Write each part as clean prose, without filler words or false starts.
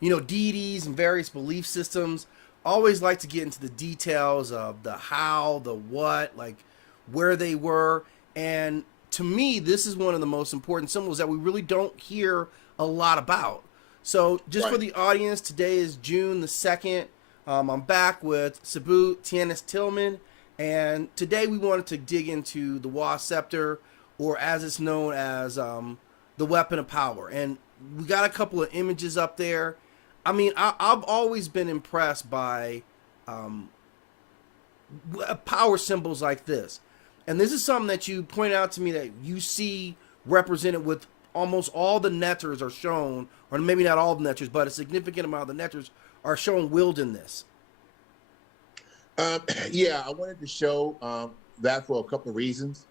deities and various belief systems. Always like to get into the details of the how, the what, like where they were. And to me, this is one of the most important symbols that we really don't hear a lot about. So, just for Right. the audience, today is June the 2nd. I'm back with Sabu Tianis Tillman, and today we wanted to dig into the Was Scepter, or as it's known as the Weapon of Power. And we got a couple of images up there. I mean, I've always been impressed by um, power symbols like this. And this is something that you pointed out to me that you see represented with almost all the netters are shown, or maybe not all the netters, but a significant amount of the netters are shown wielding this. Um, yeah, I wanted to show that for a couple of reasons.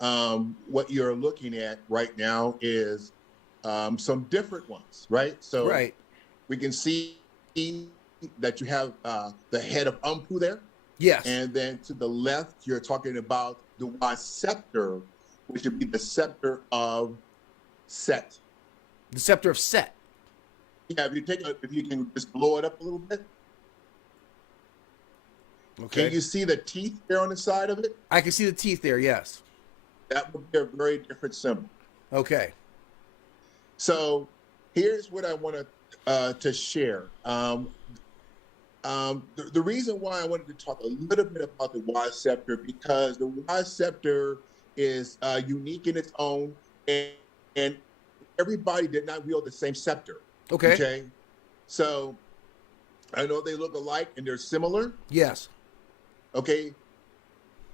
What you're looking at right now is some different ones, right? So Right. we can see that you have the head of Umpu there. Yes. And then to the left, you're talking about the Was Scepter, which would be the scepter of Set. The Scepter of Set. Yeah, if you can just blow it up a little bit, can Okay. you see the teeth there on the side of it? I can see the teeth there, yes. That would be a very different symbol. Okay. So here's what I want to share. The reason why I wanted to talk a little bit about the Was Scepter, because the Was Scepter is unique in its own, and everybody did not wield the same scepter. Okay. Okay, so I know they look alike and they're similar. Yes. Okay,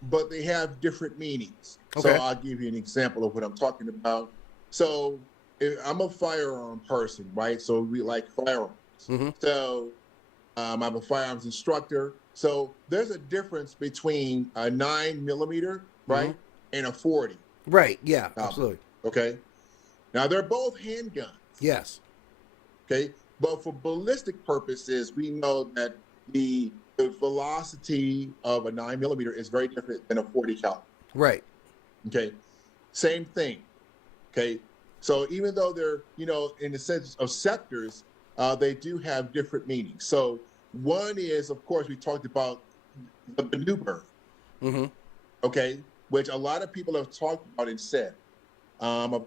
but they have different meanings. So Okay. I'll give you an example of what I'm talking about. So if I'm a firearm person, right? So we like firearms. Mm-hmm. So I'm a firearms instructor. So there's a difference between a 9 millimeter, right, Mm-hmm. and a 40 Right. Yeah. caliber. Absolutely. Okay. Now they're both handguns. Yes. Okay. But for ballistic purposes, we know that the velocity of a 9 millimeter is very different than a 40 caliber. Right. Okay. Same thing. Okay. So even though they're, in the sense of scepters, they do have different meanings. So one is, of course, we talked about the maneuver, Mm-hmm. okay, which a lot of people have talked about and said. I've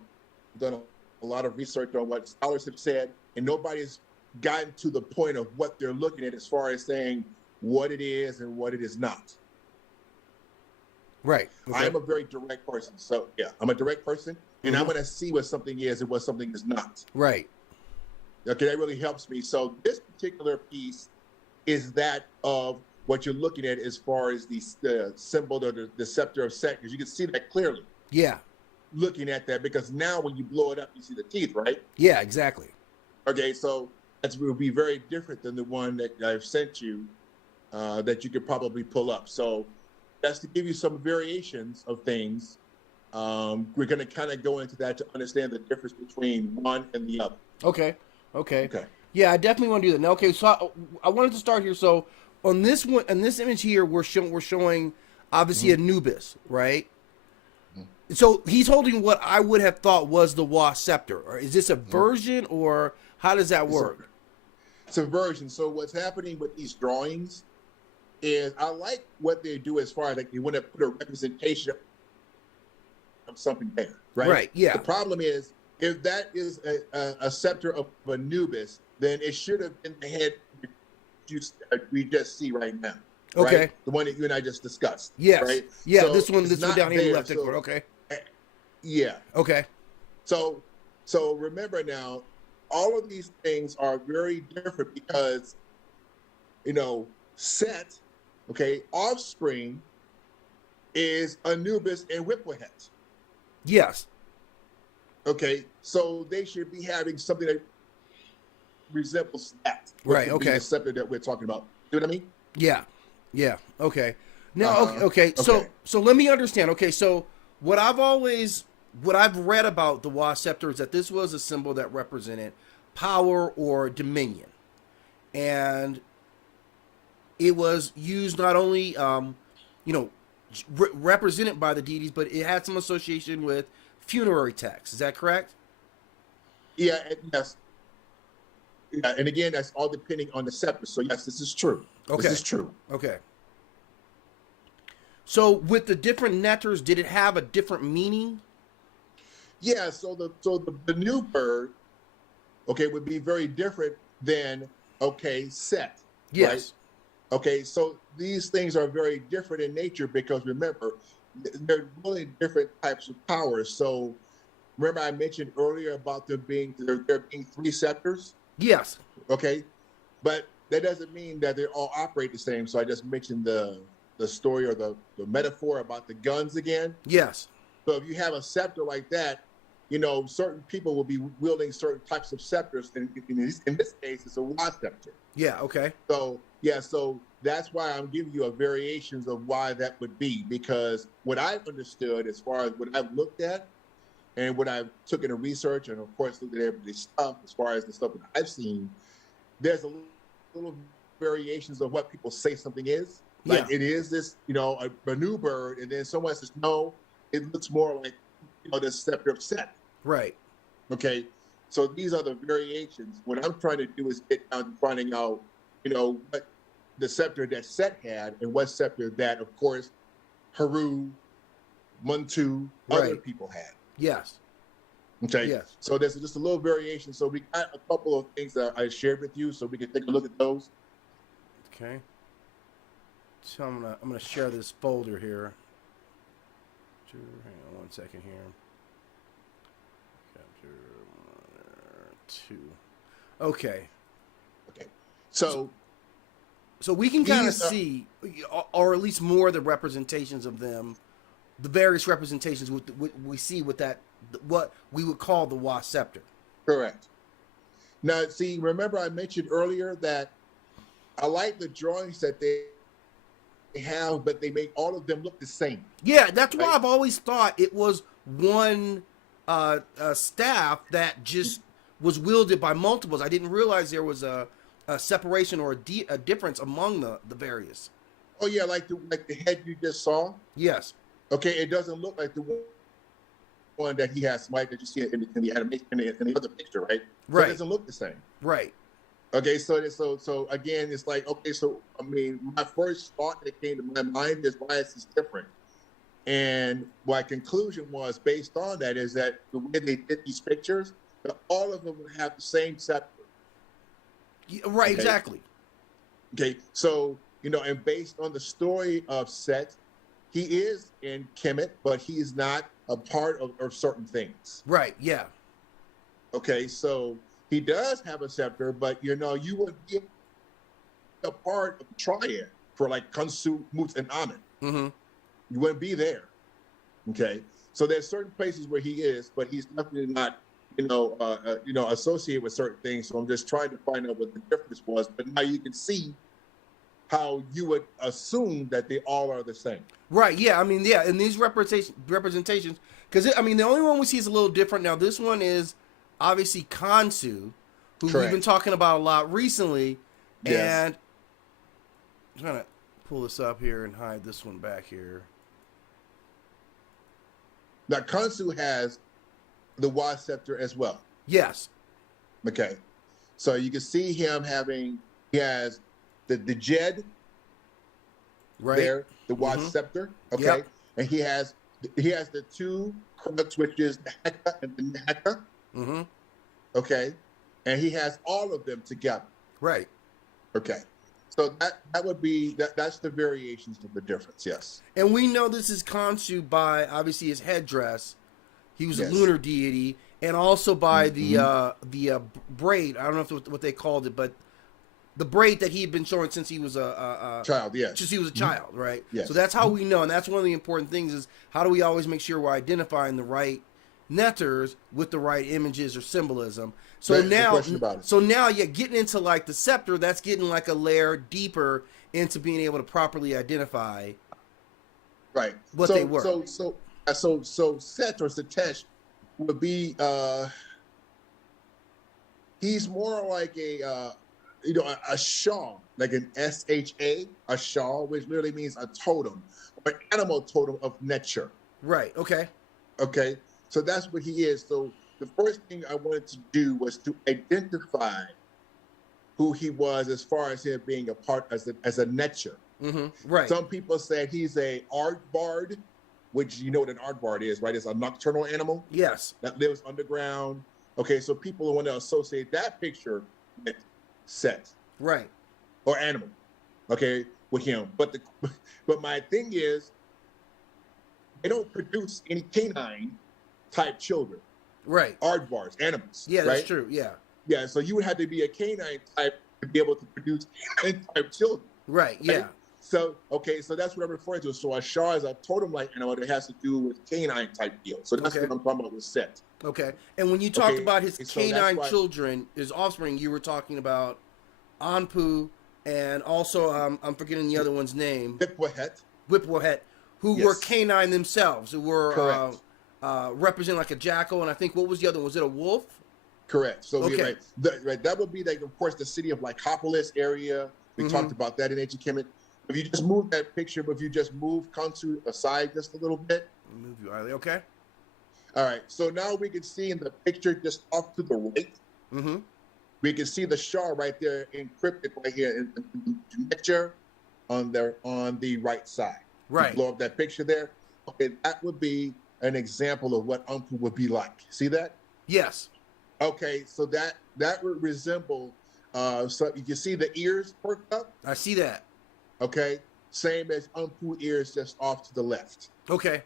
done a lot of research on what scholars have said, and nobody's gotten to the point of what they're looking at as far as saying what it is and what it is not. Right. I Okay. am a very direct person. So, yeah, I'm a direct person, and I'm Mm-hmm. going to see what something is and what something is not. Right. Okay, that really helps me. So this particular piece is that of what you're looking at as far as the symbol or the scepter of Set, because you can see that clearly Yeah. looking at that, because now when you blow it up, you see the teeth, right? Yeah. Exactly. Okay, so that will be very different than the one that I've sent you that you could probably pull up. So that's to give you some variations of things. We're going to kind of go into that to understand the difference between one and the other. Okay. Okay. Okay. Yeah, I definitely want to do that. Now, okay, so I wanted to start here. So on this one, on this image here, we're showing obviously Mhm. Anubis, right? Mhm. So he's holding what I would have thought was the Was Scepter. Or is this a version, or how does that It's a, work? it's a version. So what's happening with these drawings is I like what they do as far as like they want to put a representation of something there, right? Right. Yeah. The problem is if that is a scepter of Anubis, then it should have been the head we just see right now. Okay. Right? The one that you and I just discussed. Yes. Right. Yeah. So This one. it's This one not down here in the there. left hand corner. Okay. Yeah. Okay. So remember now, all of these things are very different because Set, okay, offspring is Anubis and Whipplehut. Yes. Okay, so they should be having something that resembles that. which Right, would be okay. the scepter that we're talking about. You know what I mean? Yeah. Yeah. Okay. Now. Uh-huh. Okay. So Okay. so let me understand. Okay. So what I've read about the Was Scepter is that this was a symbol that represented power or dominion, and it was used not only represented by the deities, but it had some association with funerary texts. Is that correct? Yeah, yes. yeah, and again, that's all depending on the scepter. So yes, this is true. Okay. This is true. Okay. So with the different netters, did it have a different meaning? Yeah. So the new bird, okay, would be very different than okay set. Yes. Right? Okay. So these things are very different in nature because remember, they're really different types of powers. So remember, I mentioned earlier about there being 3 scepters. Yes. Okay, but that doesn't mean that they all operate the same. So I just mentioned the story or the metaphor about the guns again. Yes. So if you have a scepter like that, you know, certain people will be wielding certain types of scepters. In this case, it's a Was Scepter. Yeah. Okay. So yeah, so that's why I'm giving you a variations of why that would be, because what I've understood as far as what I've looked at and what I've took into research and of course looked at everybody's stuff as far as the stuff that I've seen, there's a little variations of what people say something is. Like Yeah. it is this, you know, a new bird, and then someone says, no, it looks more like, you know, the scepter of Set. Right. Okay. So these are the variations. What I'm trying to do is get down to finding out, you know, what the scepter that Set had and what scepter that, of course, Haru, Muntu, other Right. people had. Yes. Okay. Yes. So there's just a little variation. So we got a couple of things that I shared with you, so we can take a look at those. Okay. So I'm gonna share this folder here. Hang on 1 second here. Chapter 2. Okay. Okay. So So we can kind of these are- see, or at least more of the representations of them, the various representations we see with that, what we would call the Was Scepter. correct. Now, see, remember I mentioned earlier that I like the drawings that they have, but they make all of them look the same. Yeah, that's why Right. I've always thought it was one staff that just was wielded by multiples. I didn't realize there was a separation or a difference among the various. Oh yeah, like the head you just saw. Yes. Okay, it doesn't look like the one that he has, Mike, that you see in the animation in the other picture, right? So Right. it doesn't look the same. Right. Okay, so again, it's like, okay, so I mean, my first thought that came to my mind is why is this different? And my conclusion was based on that is that the way they did these pictures, that all of them would have the same scepter. Right. Okay. Exactly. Okay, so you know, and based on the story of Set, he is in Kemet, but he is not a part of certain things. Right. Yeah. Okay, so he does have a scepter, but you know, you would be a part of the triad for like Khonsu, Mut, and Amen. Mm-hmm. You wouldn't be there. Okay, so there's certain places where he is, but he's definitely not, associated with certain things. So I'm just trying to find out what the difference was. But now you can see how you would assume that they all are the same. Right. Yeah. I mean, yeah. In these representations, because I mean, the only one we see is a little different. Now, this one is obviously Khonsu, who we've been Correct. talking about a lot recently, Yes. and I'm trying to pull this up here and hide this one back here. Now Khonsu has the Was Scepter as well. Yes. Okay, so you can see him he has the Jed Right. there, the Was Mhm. Scepter. Okay, Yep. and he has the two crux, which is the Heka and the Neheka. Mm-hmm. Okay, and he has all of them together. Right. Okay, so that would be that's the variations of the difference. Yes. And we know this is Khonsu by obviously his headdress. He was Yes. a lunar deity, and also by Mhm. the braid. I don't know if what they called it, but the braid that he had been showing since he was a Child. Yes. since he was a child, right? Yes. So that's how we know, and that's one of the important things is how do we always make sure we're identifying the right netters with the right images or symbolism. So There's no now, question about it. so now, yeah, getting into like the scepter, that's getting like a layer deeper into being able to properly identify. Right. What so, they were. So Set or Satesh would be he's more like a shaw, like an SHA, a shaw, which literally means a totem, or an animal totem of nature. Right. Okay. Okay. So that's what he is. So the first thing I wanted to do was to identify who he was as far as him being a part as a netcher. Right. Some people said he's a aardbard, which you know what an aardbard is, right? It's a nocturnal animal Yes. that lives underground. Okay, so people want to associate that picture with Set Right. or animal, okay, with him. But my thing is, they don't produce any canine type children. Right. Aardvards, animals. Yeah, that's right? true. Yeah. Yeah, so you would have to be a canine type to be able to produce canine type children. Right. Yeah. Right? So, okay, so that's what I'm referring to. So a Shah is a totem-like animal that has to do with canine type deal. So that's Okay. what I'm talking about with Set. Okay. And when you talked Okay, about his so that's canine why- children, his offspring, you were talking about Anpu and also I'm forgetting the other one's name, Pipwahet. Whipwahet, who Yes. were canine themselves, who were Correct. representing like a jackal, and I think what was the other one? Was it a wolf? Correct. So we, Okay. right, that would be like, of course, the city of Lycopolis area. We talked about that in ancient Kemet. If you just move that picture, but if you just move Khonsu aside just a little bit. Move you, Riley. Okay. All right. So now we can see in the picture just off to the right. We can see the Shah right there encrypted right here in the picture on the right side. Right. You blow up that picture there. Okay, that would be an example of what Anpu would be like. See that? Yes. Okay, so that would resemble. So you can see the ears perked up. I see that. Okay, same as Anpu ears just off to the left. Okay.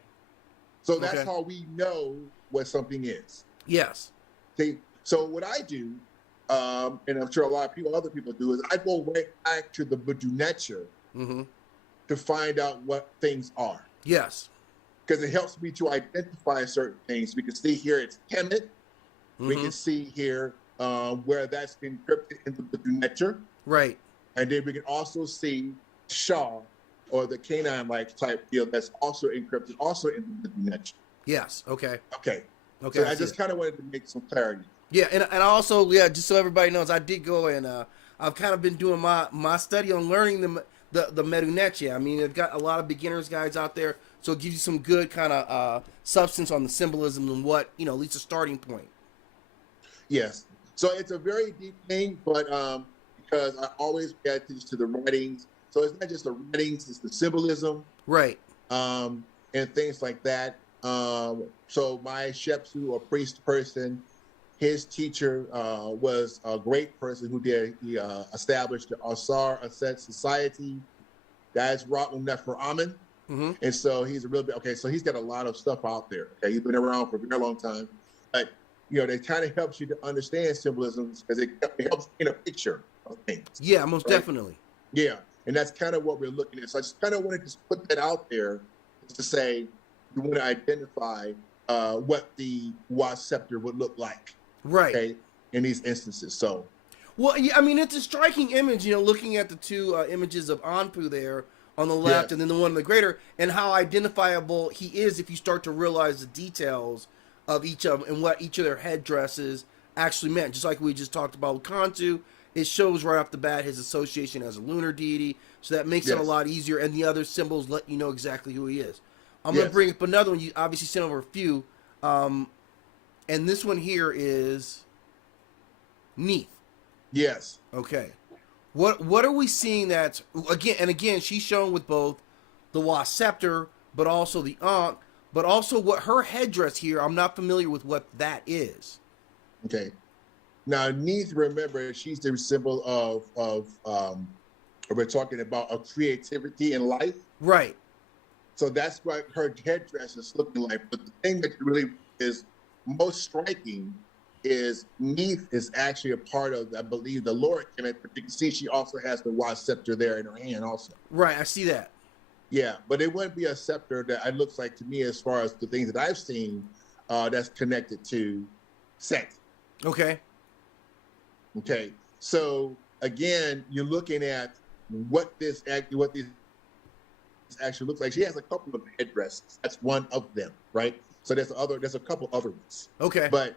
So that's Okay. how we know what something is. Yes. See, so what I do, and I'm sure a lot of other people do, is I go right back to the Budunecha to find out what things are. Yes. Because it helps me to identify certain things. We can see here it's Kemet. We can see here where that's encrypted in the Budunecha. Right. And then we can also see Shah, or the canine-like type deal that's also encrypted, also in the Budunecha. Yes. Okay. Okay. Okay. So I just kind of wanted to make some clarity. Yeah, and I also, yeah, just so everybody knows, I did go and I've kind of been doing my study on learning the Medunetia. I mean, they've got a lot of beginners guides out there, so it gives you some good kind of substance on the symbolism and what, at least a starting point. Yes. So it's a very deep thing, but because I always pay attention to the writings. So it's not just the writings, it's the symbolism. Right. And things like that. So my Shepsu, or priest person, his teacher was a great person who he established the Asar Aset Society. That's Ra'um Nefer Amen. And so he's a real bit, okay, so he's got a lot of stuff out there. Okay, he's been around for a very long time. But, they kind of helps you to understand symbolisms because it helps paint a picture of things. Yeah, most definitely. Yeah, and that's kind of what we're looking at. So I just kind of wanted to put that out there to say we want to identify what the Was Scepter would look like. Right. Okay, in these instances. So. Well, yeah, I mean, it's a striking image, looking at the two images of Anpu there on the left and then the one on the greater, and how identifiable he is if you start to realize the details of each of them and what each of their headdresses actually meant. Just like we just talked about with Khonsu, it shows right off the bat his association as a lunar deity, so that makes it a lot easier, and the other symbols let you know exactly who he is. I'm going to bring up another one. You obviously sent over a few, and this one here is Neith. Yes. Okay. What are we seeing that's again she's shown with both the Was Scepter but also the Ankh, but also what her headdress here, I'm not familiar with what that is. Okay. Now Neith, remember, she's the symbol of we're talking about a creativity in life. Right. So that's what her headdress is looking like. But the thing that really is most striking is Neith is actually a part of, I believe, the lower Kemet, but you can see she also has the Was Scepter there in her hand also. Right, I see that. Yeah, but it wouldn't be a scepter that it looks like to me as far as the things that I've seen that's connected to Set. Okay. Okay, so again, you're looking at what these actually looks like. She has a couple of headdresses. That's one of them, right? So there's a couple other ones. Okay. But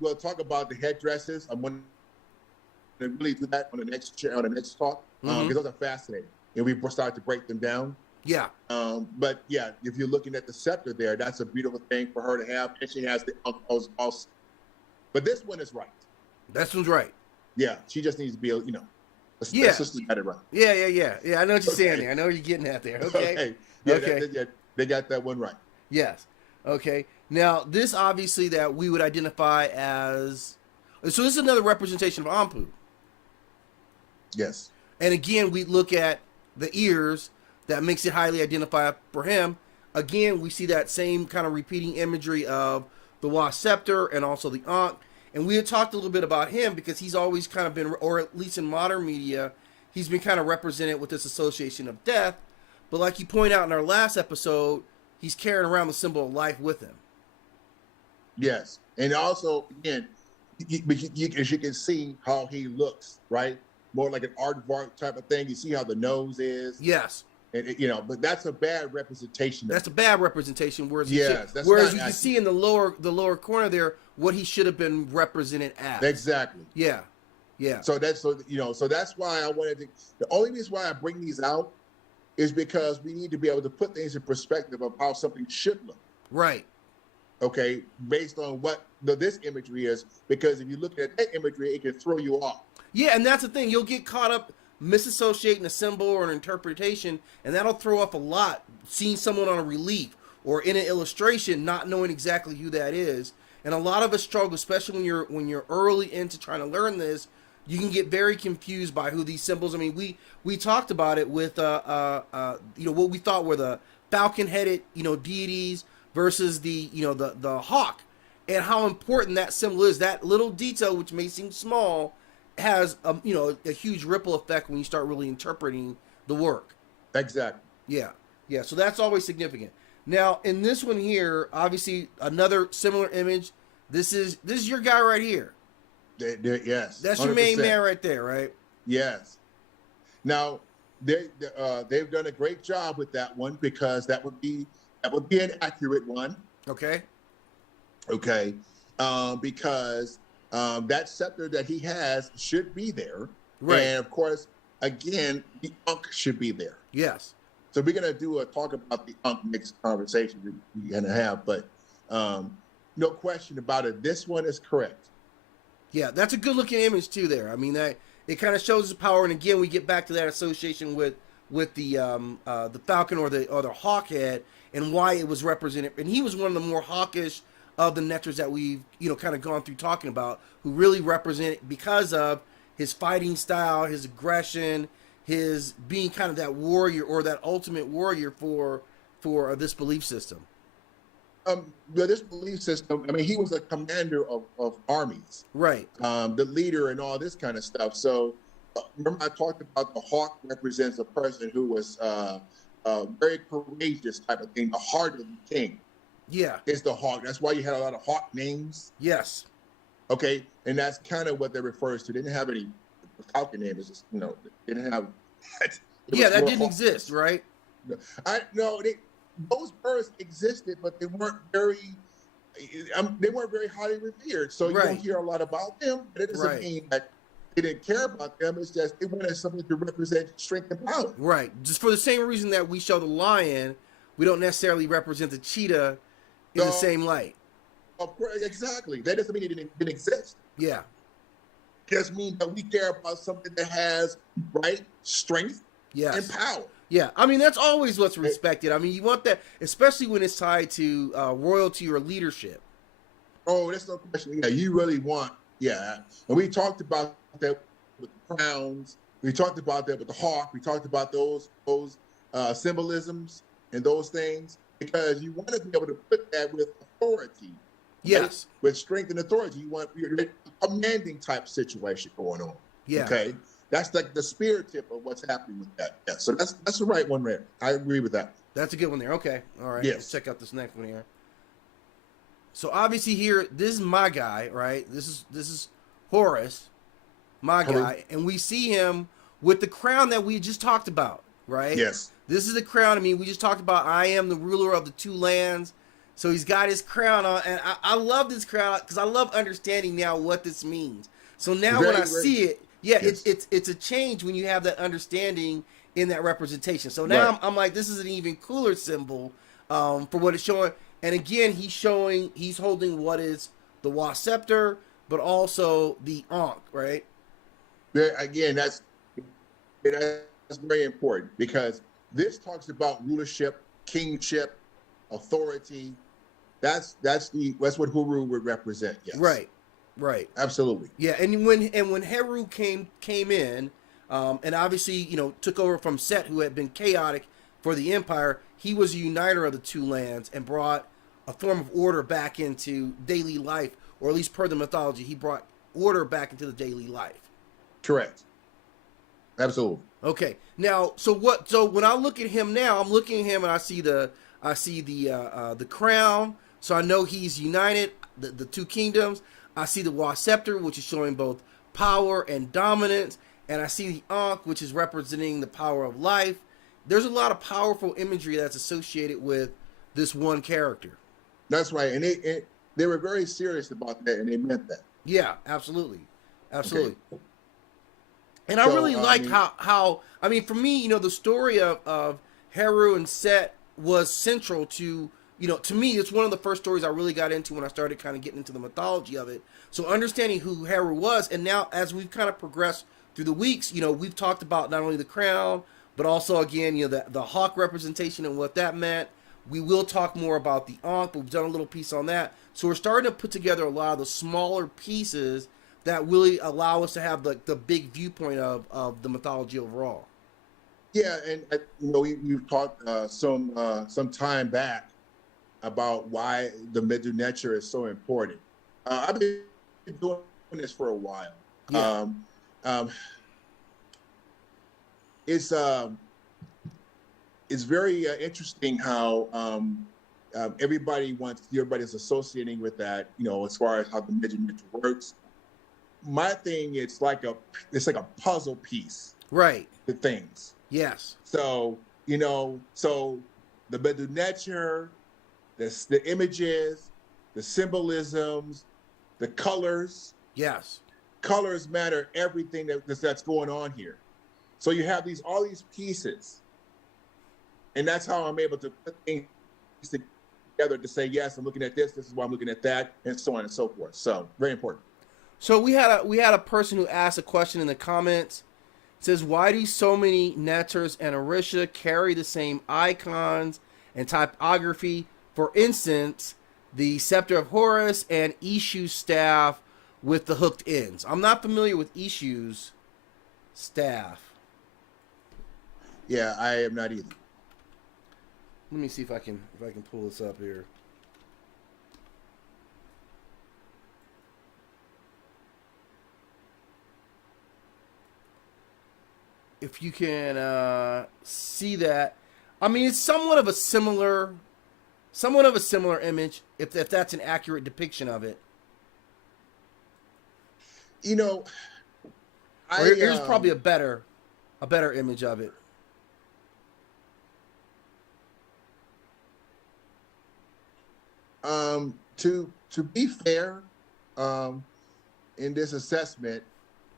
we'll talk about the headdresses. I'm going to really do that on the next talk because those are fascinating, and we start to break them down. Yeah. But yeah, if you're looking at the scepter there, that's a beautiful thing for her to have, and she has the also. But this one is right. This one's right. Yeah, she just needs to be, Yeah. let's just get it right. Yeah. I know what you're saying Okay. there. I know where you're getting at there. Okay. Okay. Yeah, Okay. yeah, they got that one right. Yes. Okay. Now, this obviously that we would identify as. So, this is another representation of Ampu. Yes. And again, we look at the ears that makes it highly identifiable for him. Again, we see that same kind of repeating imagery of the Was Scepter and also the Ankh. And we had talked a little bit about him because he's always kind of been, or at least in modern media, he's been kind of represented with this association of death. But like you point out in our last episode, he's carrying around the symbol of life with him. Yes. And also, again, as you can see how he looks, right? More like an aardvark type of thing. You see how the nose is. Yes. And but that's a bad representation. That's a bad representation. Whereas, yes, whereas you can see in the lower corner there what he should have been represented as. Exactly. Yeah. So that's why I wanted to. The only reason why I bring these out is because we need to be able to put things in perspective of how something should look. Right. Okay, based on what this imagery is, because if you look at that imagery, it can throw you off. Yeah, and that's the thing. You'll get caught up misassociating a symbol or an interpretation, and that'll throw off a lot. Seeing someone on a relief or in an illustration, not knowing exactly who that is, and a lot of us struggle, especially when you're early into trying to learn this. You can get very confused by who these symbols. I mean, we talked about it with what we thought were the falcon-headed deities versus the the hawk, and how important that symbol is. That little detail, which may seem small, has a huge ripple effect when you start really interpreting the work. Exactly. Yeah. So that's always significant. Now in this one here, obviously another similar image. This is your guy right here. Yes. That's 100%. your main man right there, right? Yes. Now they've done a great job with that one because that would be an accurate one. Okay. Okay. Because that scepter that he has should be there. Right. And of course, again, the Ankh should be there. Yes. So we're gonna do a talk about the Ankh next conversation we're gonna have, but no question about it. This one is correct. Yeah, that's a good looking image too. There, I mean that it kind of shows his power, and again we get back to that association with the falcon or the hawk head and why it was represented. And he was one of the more hawkish of the Netters that we've kind of gone through talking about, who really represent because of his fighting style, his aggression, his being kind of that warrior or that ultimate warrior for this belief system. This belief system, I mean, he was a commander of armies, right? The leader and all this kind of stuff. So remember I talked about the hawk represents a person who was very courageous type of thing. The heart of the king. Yeah. Is the hawk. That's why you had a lot of hawk names. Yes. Okay. And that's kind of what that refers to. They didn't have any falcon names. Just, they didn't have. That didn't exist, right? Those birds existed, but they weren't very highly revered. So you don't hear a lot about them. But it doesn't mean that they didn't care about them. It's just they wanted something to represent strength and power. Right. Just for the same reason that we show the lion, we don't necessarily represent the cheetah in the same light. Of course, exactly. That doesn't mean it didn't exist. Yeah. It just means that we care about something that has strength and power. Yeah, I mean that's always what's respected. I mean you want that, especially when it's tied to royalty or leadership. Oh, that's no question. Yeah, you really want. Yeah, and we talked about that with the crowns. We talked about that with the hawk. We talked about those symbolisms and those things because you want to be able to put that with authority. Yes, with strength and authority. You want a commanding type situation going on. Yeah. Okay. That's like the spirit tip of what's happening with that. Yeah. So that's the right one there. I agree with that. That's a good one there. Okay. All right. Yes. Let's check out this next one here. So obviously here, this is my guy, right? This is Horus, my guy, and we see him with the crown that we just talked about, right? Yes. This is the crown. I mean, we just talked about I am the ruler of the two lands. So he's got his crown on, and I love this crown because I love understanding now what this means. So now when I see it, it's a change when you have that understanding in that representation. So now I'm like, this is an even cooler symbol for what it's showing. And again, he's holding what is the Was Scepter, but also the Ankh, right? Again, that's very important because this talks about rulership, kingship, authority. That's what Huru would represent. Yes. Right. Right. Absolutely. Yeah, and when Heru came in, and obviously took over from Set, who had been chaotic for the Empire, he was a uniter of the two lands and brought a form of order back into daily life, or at least per the mythology, he brought order back into the daily life. Correct. Absolutely. Okay. Now, so when I look at him now, I'm looking at him and I see the crown, so I know he's united the two kingdoms. I see the Was Scepter, which is showing both power and dominance, and I see the Ankh, which is representing the power of life. There's a lot of powerful imagery that's associated with this one character. That's right, and they were very serious about that, and they meant that. Yeah, absolutely. Okay. And I really like how for me, the story of Heru and Set was central to, to me, it's one of the first stories I really got into when I started kind of getting into the mythology of it. So understanding who Heru was, and now as we've kind of progressed through the weeks, we've talked about not only the crown, but also, again, the hawk representation and what that meant. We will talk more about the Ankh, but we've done a little piece on that. So we're starting to put together a lot of the smaller pieces that really allow us to have the big viewpoint of the mythology overall. Yeah, and we've talked some time back about why the Middle Nature is so important. I've been doing this for a while. Yeah. It's very interesting how everybody's associating with that. As far as how the Middle Nature works. My thing, it's like a puzzle piece, right? The things. Yes. So so the Middle Nature, the images, the symbolisms, the colors. Yes. Colors matter. Everything that's going on here. So you have all these pieces, and that's how I'm able to put things together to say, yes, I'm looking at this. This is why I'm looking at that, and so on and so forth. So very important. So we had a person who asked a question in the comments. It says, why do so many Neters and Orisha carry the same icons and typography? For instance, the Scepter of Horus and Ishu's staff with the hooked ends. I'm not familiar with Ishu's staff. Yeah, I am not either. Let me see if I can pull this up here. If you can see that, it's somewhat of a similar image. If that's an accurate depiction of it, here's probably a better image of it. To be fair, in this assessment,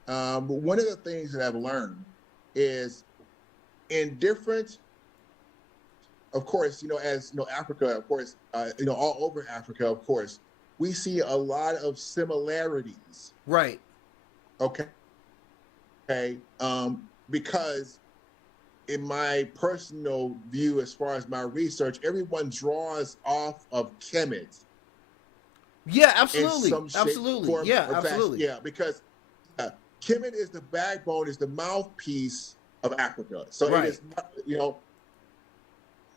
one of the things that I've learned is in different, of course, Africa, of course, all over Africa, of course, we see a lot of similarities. Right. Okay. Because in my personal view, as far as my research, everyone draws off of Kemet. Yeah, absolutely. Absolutely. Yeah, absolutely. Yeah, because Kemet is the backbone, is the mouthpiece of Africa. So right. It is not,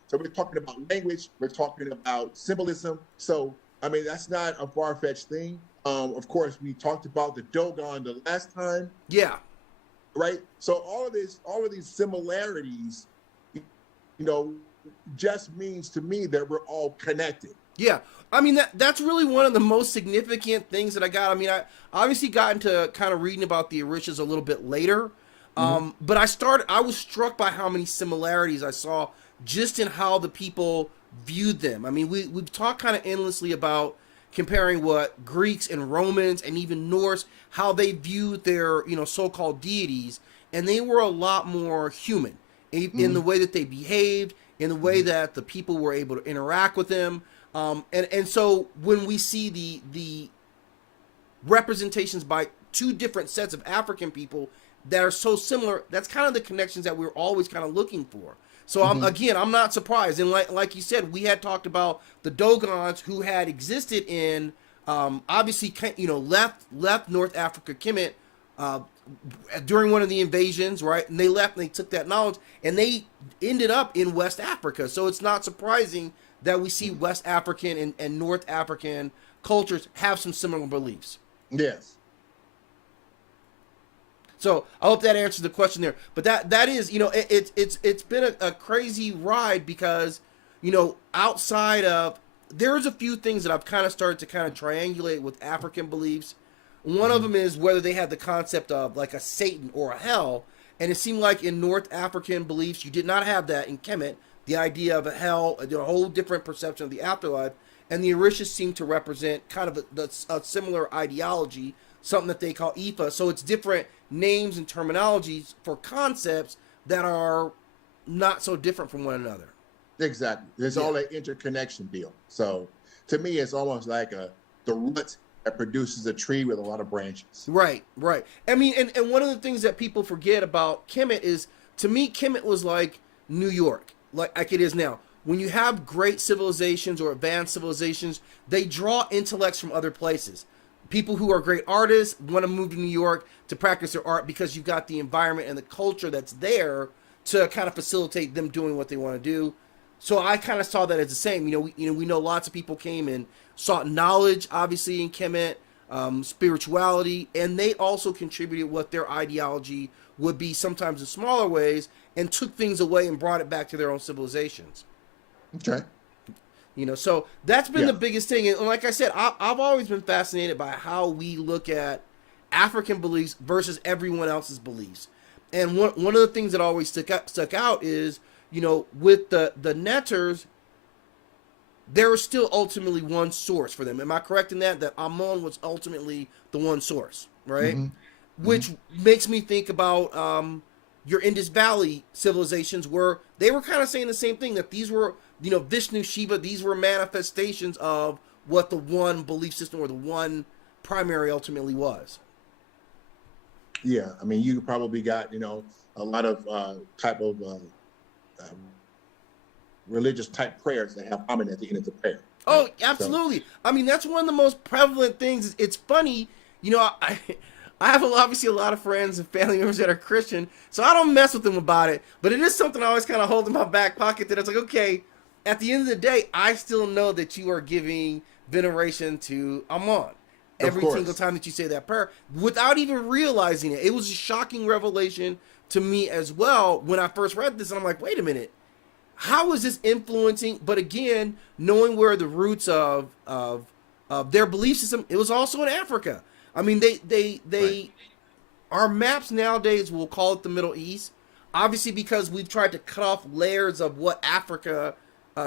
so we're talking about language, we're talking about symbolism. So, that's not a far-fetched thing. Of course, we talked about the Dogon the last time. Yeah. Right. So all of these similarities, just means to me that we're all connected. Yeah. That's really one of the most significant things that I got. I obviously got into kind of reading about the Orishas a little bit later. But I was struck by how many similarities I saw just in how the people viewed them. We've talked kind of endlessly about comparing what Greeks and Romans and even Norse, how they viewed their, so-called deities, and they were a lot more human in the way that they behaved, in the way that the people were able to interact with them. And so when we see the representations by two different sets of African people that are so similar. That's kind of the connections that we're always kind of looking for. So I'm not surprised. And like you said, we had talked about the Dogons who had existed in obviously, left North Africa, Kemet, during one of the invasions, right? And they left and they took that knowledge and they ended up in West Africa. So it's not surprising that we see West African and North African cultures have some similar beliefs. Yes. So I hope that answers the question there. But that is, it's been a crazy ride because, outside of, there's a few things that I've kind of started to kind of triangulate with African beliefs. One of them is whether they had the concept of like a Satan or a hell. And it seemed like in North African beliefs, you did not have that in Kemet. The idea of a hell, a whole different perception of the afterlife. And the Orishas seem to represent kind of a similar ideology, something that they call Ifa. So it's different names and terminologies for concepts that are not so different from one another. Exactly. There's all that interconnection deal. So to me, it's almost like the root that produces a tree with a lot of branches. Right. I mean, and one of the things that people forget about Kemet is, to me, Kemet was like New York, like it is now. When you have great civilizations or advanced civilizations, they draw intellects from other places. People who are great artists want to move to New York to practice their art because you've got the environment and the culture that's there to kind of facilitate them doing what they want to do. So I kind of saw that as the same. We know lots of people came and sought knowledge, obviously, in Kemet, spirituality, and they also contributed what their ideology would be, sometimes in smaller ways, and took things away and brought it back to their own civilizations. Okay. So that's been the biggest thing. And like I said, I've always been fascinated by how we look at African beliefs versus everyone else's beliefs. And one of the things that always stuck out is, with the Netters, there was still ultimately one source for them. Am I correct in that Amun was ultimately the one source, right? Mm-hmm. Which makes me think about your Indus Valley civilizations, where they were kind of saying the same thing, that these were, Vishnu, Shiva, these were manifestations of what the one belief system or the one primary ultimately was. Yeah, I mean, you probably got, a lot of type of religious type prayers that have Amen at the end of the prayer. Oh, absolutely. So, I mean, that's one of the most prevalent things. It's funny, I have obviously a lot of friends and family members that are Christian, so I don't mess with them about it. But it is something I always kind of hold in my back pocket, that it's like, okay, at the end of the day, I still know that you are giving veneration to Amun every single time that you say that prayer, without even realizing it. It was a shocking revelation to me as well when I first read this, and I'm like, wait a minute, how is this influencing? But again, knowing where the roots of their belief system, it was also in Africa. I mean, they our maps nowadays will call it the Middle East, obviously because we've tried to cut off layers of what Africa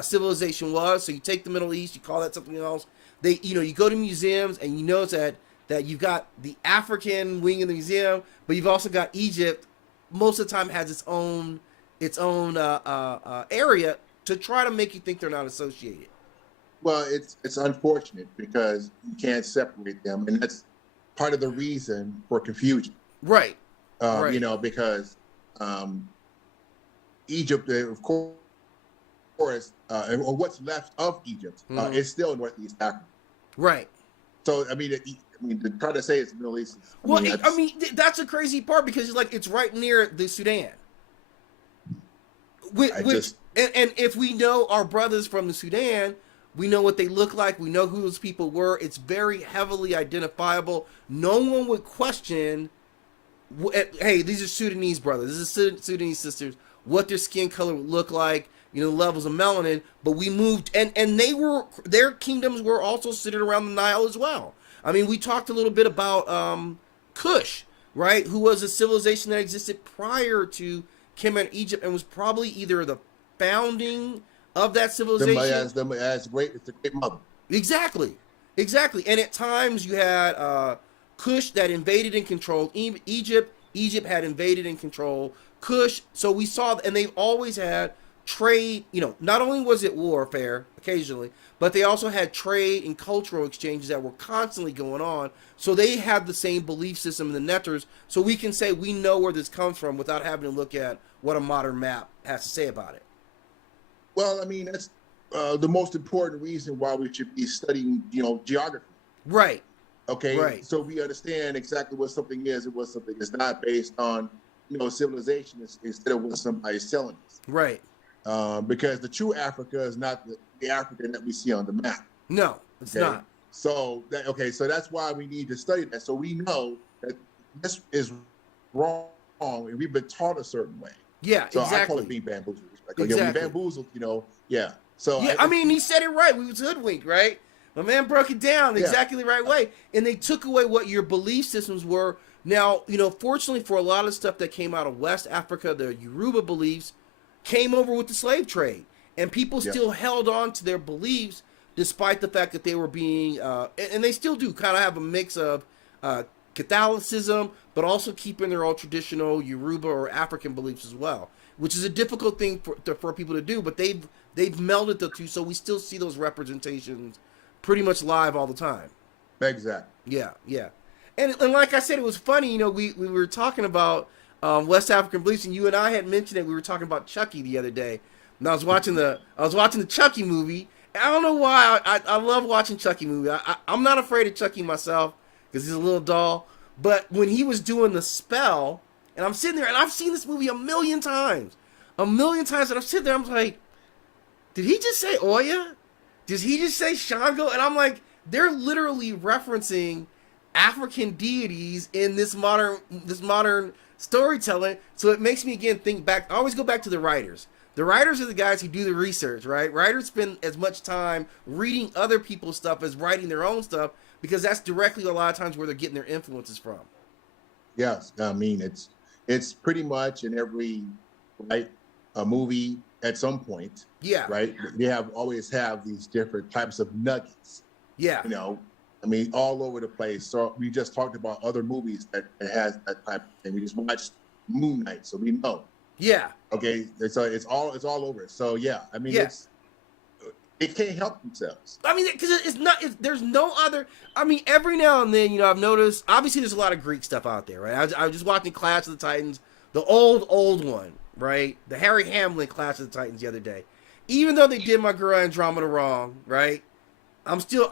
civilization was. So you take the Middle East, you call that something else. You go to museums and you notice that you've got the African wing of the museum, but you've also got Egypt. Most of the time has its own area to try to make you think they're not associated. Well, it's unfortunate because you can't separate them, and that's part of the reason for confusion. Right. Because Egypt, of course, or what's left of Egypt, is still Northeast Africa. Right. So I mean, to try to say it's Middle East. That's a crazy part, because it's right near the Sudan. And if we know our brothers from the Sudan, we know what they look like. We know who those people were. It's very heavily identifiable. No one would question, hey, these are Sudanese brothers. This is Sudanese sisters. What their skin color would look like, levels of melanin. But we moved, and their kingdoms were also centered around the Nile as well. I mean, we talked a little bit about Kush, right? Who was a civilization that existed prior to Kemet, Egypt, and was probably either the founding of that civilization. As the great mother. Exactly. And at times you had Kush that invaded and controlled Egypt. Egypt had invaded and controlled Kush. So we saw, and they've always had trade, not only was it warfare occasionally, but they also had trade and cultural exchanges that were constantly going on. So they had the same belief system in the Netters. So we can say we know where this comes from without having to look at what a modern map has to say about it. Well, I mean, that's the most important reason why we should be studying, geography. Right. Okay. Right. So we understand exactly what something is and what something is not based on, civilization instead of what somebody's telling us. Right. Because the true Africa is not the African that we see on the map. No, it's not. So so that's why we need to study that. So we know that this is wrong, and we've been taught a certain way. Yeah, so exactly. I call it being bamboozled. Exactly. We bamboozled, yeah. So yeah, I mean, he said it right. We was hoodwinked, right? My man broke it down exactly the right way, and they took away what your belief systems were. Now, fortunately for a lot of stuff that came out of West Africa, the Yoruba beliefs came over with the slave trade, and people still held on to their beliefs despite the fact that they were being, and they still do kind of have a mix of Catholicism, but also keeping their old traditional Yoruba or African beliefs as well, which is a difficult thing for people to do, but they've melded the two, so we still see those representations pretty much live all the time. Exactly. Yeah. And like I said, it was funny, we were talking about West African beliefs, and you and I had mentioned it. We were talking about Chucky the other day, and I was watching the Chucky movie. I don't know why I love watching Chucky movie. I'm not afraid of Chucky myself because he's a little doll. But when he was doing the spell, and I'm sitting there, and I've seen this movie a million times, and I'm sitting there, I'm like, did he just say Oya? Does he just say Shango? And I'm like, they're literally referencing African deities in this modern storytelling. So it makes me again think back. I always go back to the writers. The writers are the guys who do the research, right? Writers spend as much time reading other people's stuff as writing their own stuff, because that's directly a lot of times where they're getting their influences from. Yes, I mean it's pretty much in every a movie at some point. Yeah. Right. They always have these different types of nuggets. Yeah. I mean, all over the place. So we just talked about other movies that has that type of thing. We just watched Moon Knight, so we know. Yeah. Okay. So it's all over. So yeah, I mean, it can't help themselves. I mean, because there's no other. I mean, every now and then, I've noticed. Obviously, there's a lot of Greek stuff out there, right? I was just watching Clash of the Titans, the old one, right? The Harry Hamlin Clash of the Titans the other day. Even though they did my girl Andromeda wrong, right? I'm still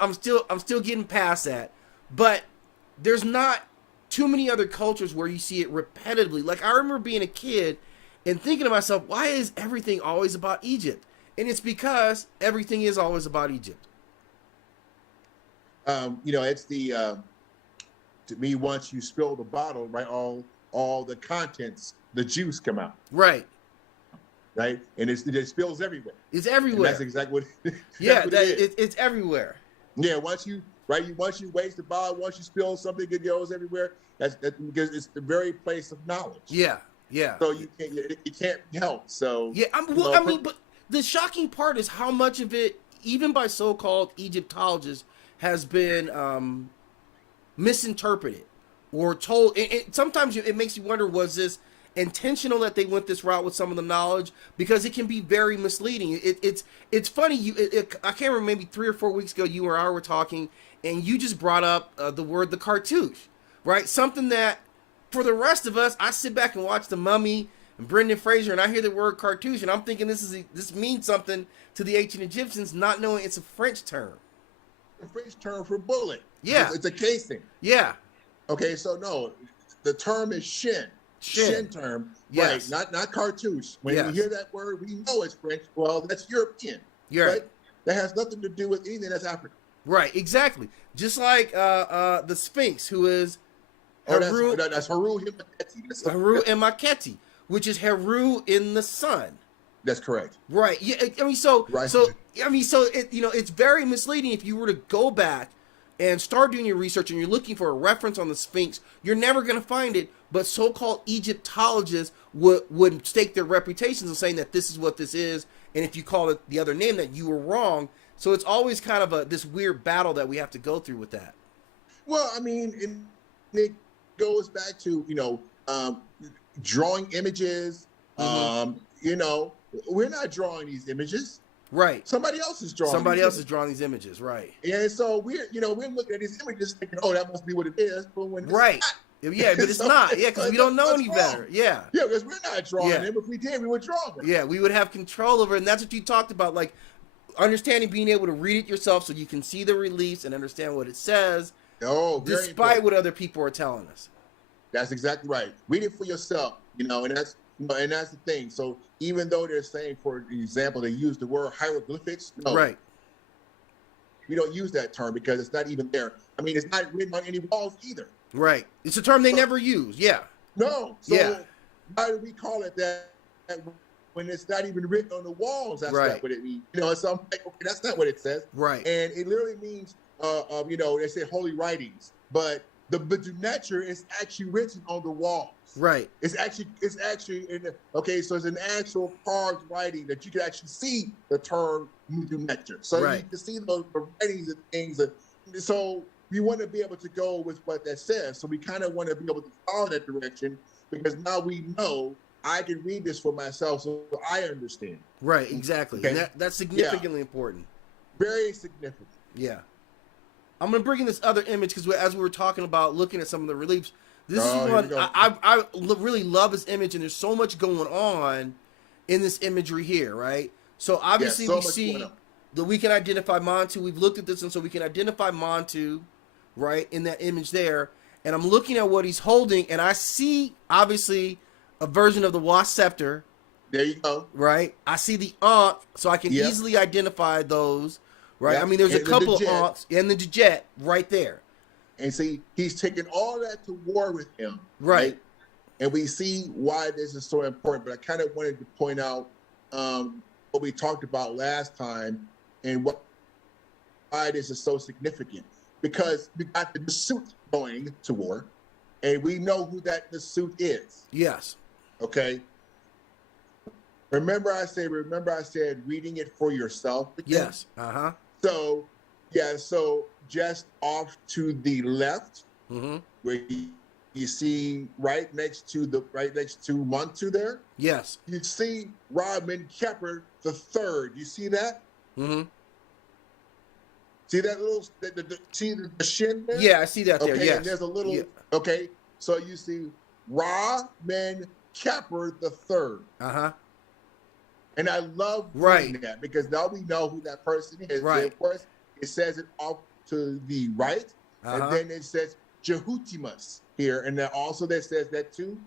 getting past that. But there's not too many other cultures where you see it repetitively. Like, I remember being a kid and thinking to myself, why is everything always about Egypt? And it's because everything is always about Egypt. It's to me, once you spill the bottle, right, all the contents, the juice come out. Right. Right. And it spills everywhere. It's everywhere. And that's exactly what it's everywhere. Yeah. Once you waste the bottle, once you spill something, it goes everywhere. That's because it's the very place of knowledge. Yeah. So you can't help. So yeah. But the shocking part is how much of it, even by so-called Egyptologists, has been misinterpreted or told. Sometimes it makes you wonder, was this intentional that they went this route with some of the knowledge? Because it can be very misleading. It's funny. I can't remember, maybe 3 or 4 weeks ago, you or I were talking, and you just brought up the cartouche, right? Something that for the rest of us, I sit back and watch The Mummy and Brendan Fraser, and I hear the word cartouche, and I'm thinking this means something to the ancient Egyptians, not knowing it's a French term. A French term for bullet. Yeah. It's a casing. Yeah. Okay, so no, the term is shin. Shin term, yes. Right? Not cartouche. When we hear that word, we know it's French. Well, that's European. You're right. That has nothing to do with anything that's African. Right, exactly. Just like the Sphinx, who is Heru. That's Heru Himmaketi. Heru Himmaketi, which is Heru in the sun. That's correct. Right. Yeah. It's very misleading if you were to go back and start doing your research and you're looking for a reference on the Sphinx. You're never going to find it. But so-called Egyptologists would stake their reputations on saying that this is what this is, and if you call it the other name, that you were wrong. So it's always kind of this weird battle that we have to go through with that. Well, I mean, it goes back to drawing images. we're not drawing these images. Right. Somebody else is drawing. Somebody else is drawing these images. Right. And so we're looking at these images thinking, oh, that must be what it is. But when it's Right. not. Yeah, but it's So- not. Yeah, because so we don't know what's any wrong? better. Yeah. Yeah, because we're not drawing Yeah. them. If we did, we would draw them. Yeah, we would have control over it. And that's what you talked about, like understanding, being able to read it yourself so you can see the reliefs and understand what it says, Oh, very despite important. what other people are telling us. That's exactly right. Read it for yourself, and that's and that's the thing. So even though they're saying, for example, they use the word hieroglyphics, no, Right. we don't use that term because it's not even there. I mean, it's not written on any walls either. Right. It's a term they never use. Yeah. No. So Yeah. why do we call it that when it's not even written on the walls? That's Right. not what it means. So I'm like, okay, that's not what it says. Right. And it literally means, they say holy writings, but the B'Dunetter is actually written on the walls. Right. It's actually in the, so it's an actual carved writing that you can actually see the term B'Dunetter. So Right. you can see the writings and things. So we want to be able to go with what that says. So we kind of want to be able to follow that direction because now we know I can read this for myself, so I understand. Right. Exactly. Okay. And that's significantly important. Very significant. Yeah. I'm going to bring in this other image because as we were talking about looking at some of the reliefs, this is here one we go. really love this image, and there's so much going on in this imagery here, right? So obviously so we much see going on. that we can identify Montu. We've looked at this, and so we can identify Montu, right, in that image there. And I'm looking at what he's holding, and I see, obviously, a version of the Was Scepter, There you go. right? I see the Ankh, so I can Yep. easily identify those, right? Yep. I mean, there's a And the couple of Djet. Ankhs, and the Djet right there. And see, he's taking all that to war with him. Right. And we see why this is so important. But I kind of wanted to point out what we talked about last time and why this is so significant. Because we got the Nasut going to war, and we know who that Nasut is. Yes. Okay. Remember I said reading it for yourself again? Yes. Uh-huh. So, so just off to the left, Mm-hmm. where you see right next to Montu there, Yes. you see Rodman Kepper the third. You see that? Mm-hmm. See that little see the shin there? Yeah, I see that there. Okay, Yes. and there's a little Yeah. okay. So you see Rodman Kepper the third. Uh-huh. And I love Right. doing that because now we know who that person is. Right. And of course, it says it off to the right, Uh-huh. and then it says Jehutimus here, and then also that says that too.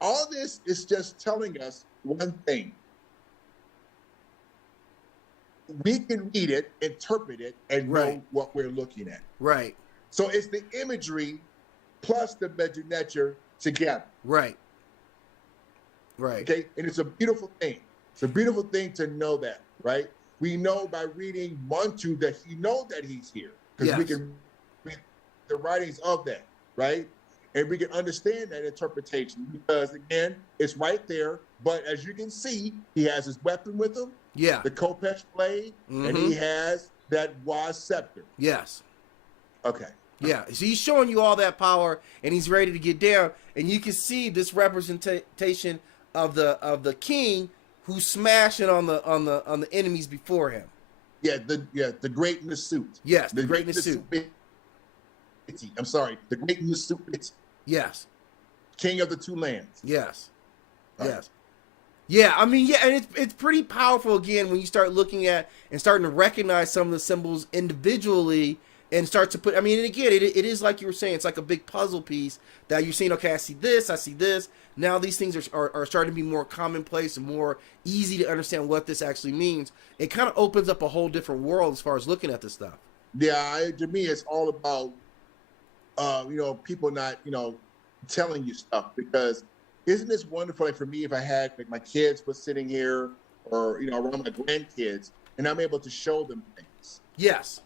All this is just telling us one thing. We can read it, interpret it, and Right. know what we're looking at. Right. So it's the imagery plus the B'Dunetter together. Right. Right. Okay, and it's a beautiful thing. It's a beautiful thing to know that, right? We know by reading Montu that he knows that he's here because we Yes. can read the writings of that, right? And we can understand that interpretation because again, it's right there. But as you can see, he has his weapon with him, Yeah. the Kopesh blade, and Mhm. he has that Was Scepter. Yes. Okay. Yeah. So he's showing you all that power, and he's ready to get down. And you can see this representation of the king who's smashing on the enemies before him. The great Nasut. Yes, the great Nasut. I'm sorry, the great Nasut, Yes. king of the two lands. Yes. Right. Yes. Yeah, I mean, yeah, and it's pretty powerful again when you start looking at and starting to recognize some of the symbols individually and start to put, I mean, and again, it is like you were saying, it's like a big puzzle piece that you're saying, okay, I see this. Now these things are starting to be more commonplace and more easy to understand what this actually means. It kind of opens up a whole different world as far as looking at this stuff. Yeah, to me, it's all about, people not, telling you stuff because isn't this wonderful? Like for me, if I had like my kids was sitting here or, around my grandkids and I'm able to show them things. Yes.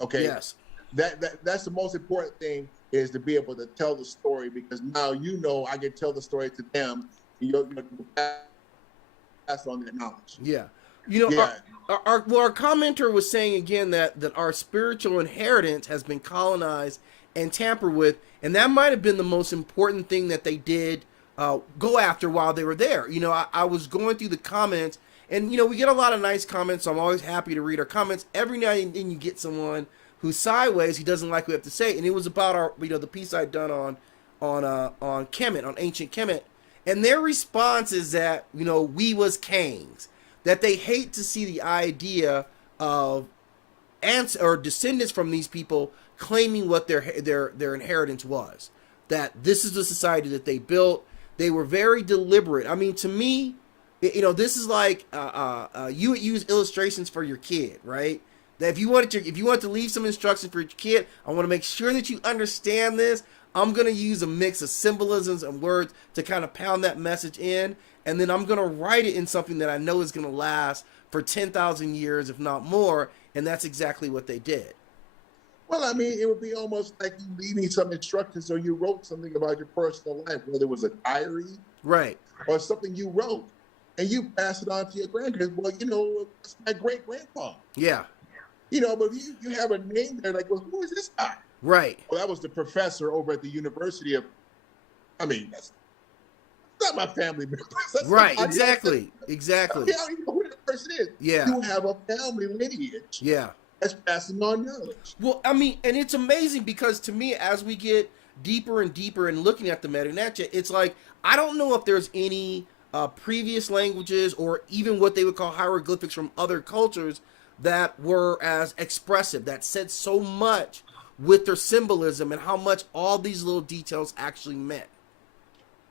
Okay. Yes. That's the most important thing is to be able to tell the story because now I can tell the story to them. Pass on that knowledge. Yeah. Yeah. Our commenter was saying again that our spiritual inheritance has been colonized and tampered with, and that might have been the most important thing that they did go after while they were there. You know, I was going through the comments, and you know, we get a lot of nice comments, so I'm always happy to read our comments. Every now and then you get someone who's sideways, who doesn't like what we have to say, and it was about our, you know, the piece I'd done on Kemet, on ancient Kemet, and their response is that, you know, we was kings, that they hate to see the idea of ants or descendants from these people claiming what their inheritance was, that this is the society that they built. They were very deliberate. I mean, to me, you know, this is like you would use illustrations for your kid, right? That if you wanted to leave some instructions for your kid, I want to make sure that you understand this. I'm going to use a mix of symbolisms and words to kind of pound that message in, and then I'm going to write it in something that I know is going to last for 10,000 years, if not more, and that's exactly what they did. Well, I mean, it would be almost like you leaving some instructions, or you wrote something about your personal life, whether it was a diary, right, or something you wrote, and you pass it on to your grandkids. Well, you know, it's my great grandpa. Yeah. You know, but if you have a name there, like, well, who is this guy? Right. Well, that was the professor over at the University of. I mean, that's not my family member. Right. Exactly. Exactly. I don't even know who that person is. Yeah. You have a family lineage. Yeah. That's passing on knowledge. Well, I mean, and it's amazing because to me, as we get deeper and deeper in looking at the Medu Neter, it's like, I don't know if there's any previous languages or even what they would call hieroglyphics from other cultures that were as expressive, that said so much with their symbolism and how much all these little details actually meant.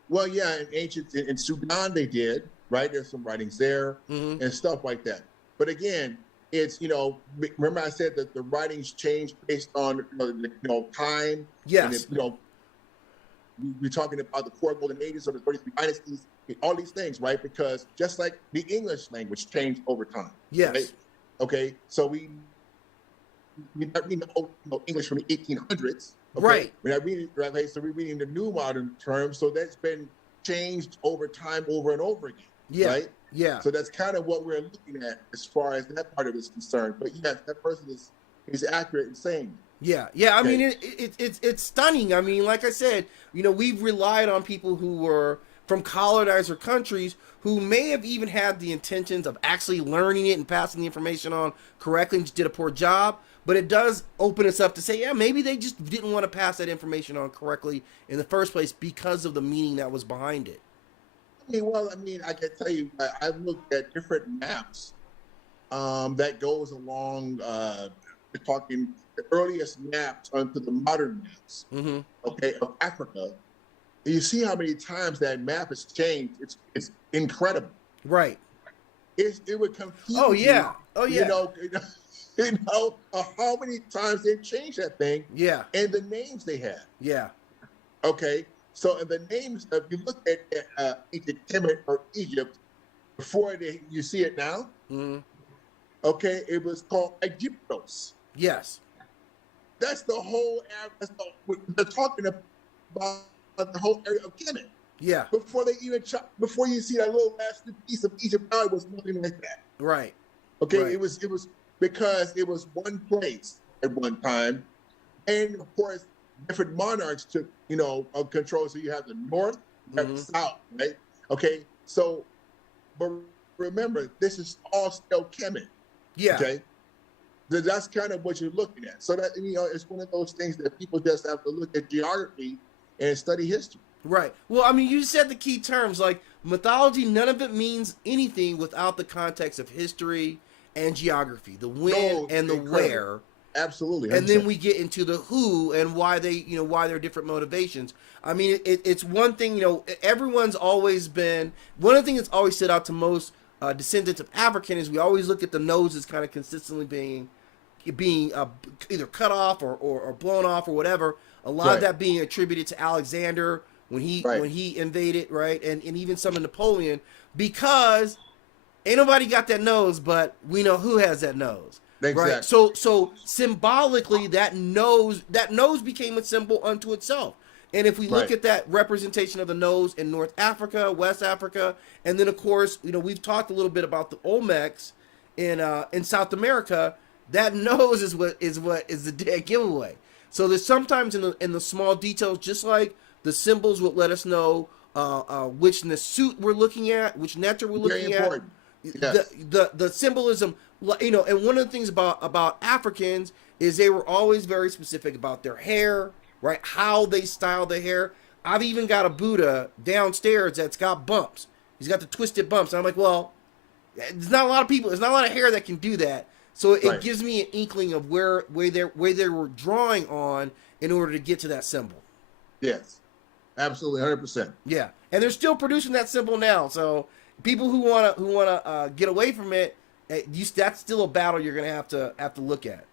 Well, yeah, in Sudan they did, right? There's some writings there and stuff like that. But again, it's, you know, remember I said that the writings change based on, you know, time. Yes. And if, you know, we're talking about the 4 golden ages or the 33 dynasties, all these things, right? Because just like the English language changed over time. Yes. Right? Okay, so we know, you know English from the 1800s. Okay? Right. We're not reading, right? So we're reading the new modern terms. So that's been changed over time, over and over again. Yeah. Right. Yeah. So that's kind of what we're looking at as far as that part of it is concerned. But yes, that person is accurate in saying. Yeah, yeah. I Okay. mean, it's stunning. I mean, like I said, you know, we've relied on people who were from colonizer countries who may have even had the intentions of actually learning it and passing the information on correctly and just did a poor job. But it does open us up to say, yeah, maybe they just didn't want to pass that information on correctly in the first place because of the meaning that was behind it. I mean, I can tell you, I've looked at different maps that goes along. We're talking the earliest maps onto the modern maps, okay, of Africa. And you see how many times that map has changed. It's incredible. Right. It would confuse. Oh yeah. Oh yeah. You know how many times they changed that thing. Yeah. And the names they had. Yeah. Okay. So the names, if you look at ancient Kemet or Egypt, before you see it now, okay, it was called Egyptos. Yes. That's the whole. They're talking about the whole area of Kemet. Yeah. Before before you see that little last piece of Egypt, now it was nothing like that. Right. Okay. Right. It was because it was one place at one time, and of course, different monarchs took control. So you have the north, you have the south, right? Okay. So, but remember, this is all still Kemet. Yeah. Okay. That's kind of what you're looking at. So that it's one of those things that people just have to look at geography and study history. Right. Well, I mean, you said the key terms like mythology. None of it means anything without the context of history and geography, the when and the where. Absolutely. 100%. And then we get into the who and why they, why there are different motivations. I mean, it's one thing, everyone's always been, one of the things that's always stood out to most descendants of African is we always look at the nose as kind of consistently being either cut off or blown off or whatever. A lot of that being attributed to Alexander when he invaded, right? And even some of Napoleon, because ain't nobody got that nose, but we know who has that nose. Exactly. Right. So symbolically that nose became a symbol unto itself. And if we look at that representation of the nose in North Africa, West Africa, and then of course, we've talked a little bit about the Olmecs in South America, that nose is what is the dead giveaway. So there's sometimes in the small details, just like the symbols would let us know which Nasut we're looking at, which Netter we're Very looking important. at. Yes. The symbolism, you know, and one of the things about Africans is they were always very specific about their hair, right? How they style their hair. I've even got a Buddha downstairs that's got bumps. He's got the twisted bumps. And I'm like, well, there's not a lot of people, there's not a lot of hair that can do that. So it Right. gives me an inkling of where they were drawing on in order to get to that symbol. Yes. Absolutely, 100%. Yeah, and they're still producing that symbol now. So people who wanna get away from it, that's still a battle you're gonna have to look at.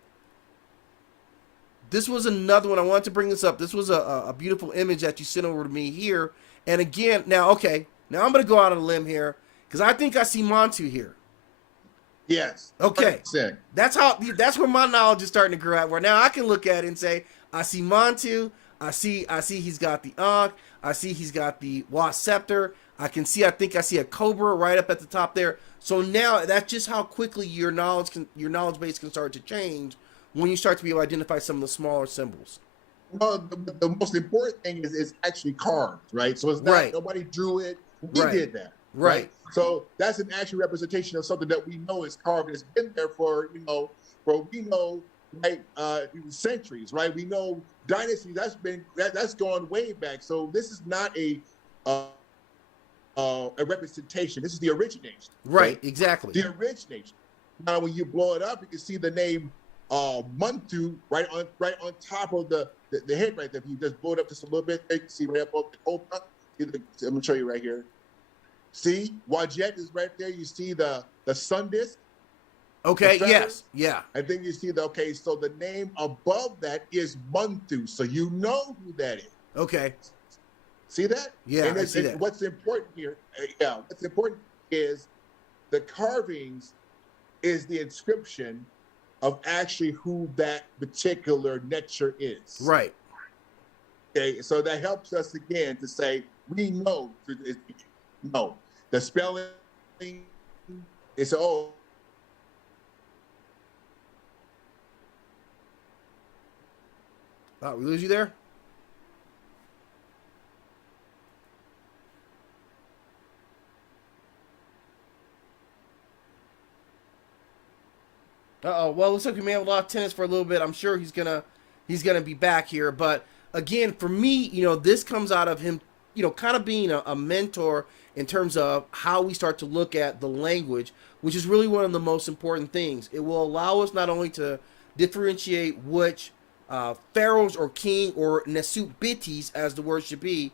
This was another one. I wanted to bring this up. This was a beautiful image that you sent over to me here. And again, now I'm going to go out on a limb here because I think I see Montu here. Yes. Okay. 100%. That's where my knowledge is starting to grow out. Where now I can look at it and say, I see Montu. I see he's got the Ankh. I see he's got the Was Scepter. I think I see a Cobra right up at the top there. So now that's just how quickly your knowledge base can start to change when you start to be able to identify some of the smaller symbols. Well, the most important thing is actually carved, right? So it's not Right. nobody drew it. We Right. did that. Right. So that's an actual representation of something that we know is carved and it's been there for centuries, right? We know dynasties. That's gone way back. So this is not a representation. This is the origination. Right. Exactly. The origination. Now, when you blow it up, you can see the name Muntu right on top of the head right there. If you just blow it up just a little bit, you can see right up the cobra. I'm gonna show you right here. See, Wajet is right there. You see the sun disk. Okay. The Yes. Yeah. and then you see so the name above that is Muntu, so you know who that is. Okay. See that? Yeah, And I see that. what's important here, what's important is the carvings is the inscription of actually who that particular nature is. Right. Okay, so that helps us again to say we know. No, the spelling is Oh, we lose you there? Uh-oh. Well, looks like we may have lost tennis for a little bit. I'm sure he's gonna be back here. But again, for me, this comes out of him, kind of being a mentor in terms of how we start to look at the language, which is really one of the most important things. It will allow us not only to differentiate which pharaohs or king or Nasut Bitis, as the word should be,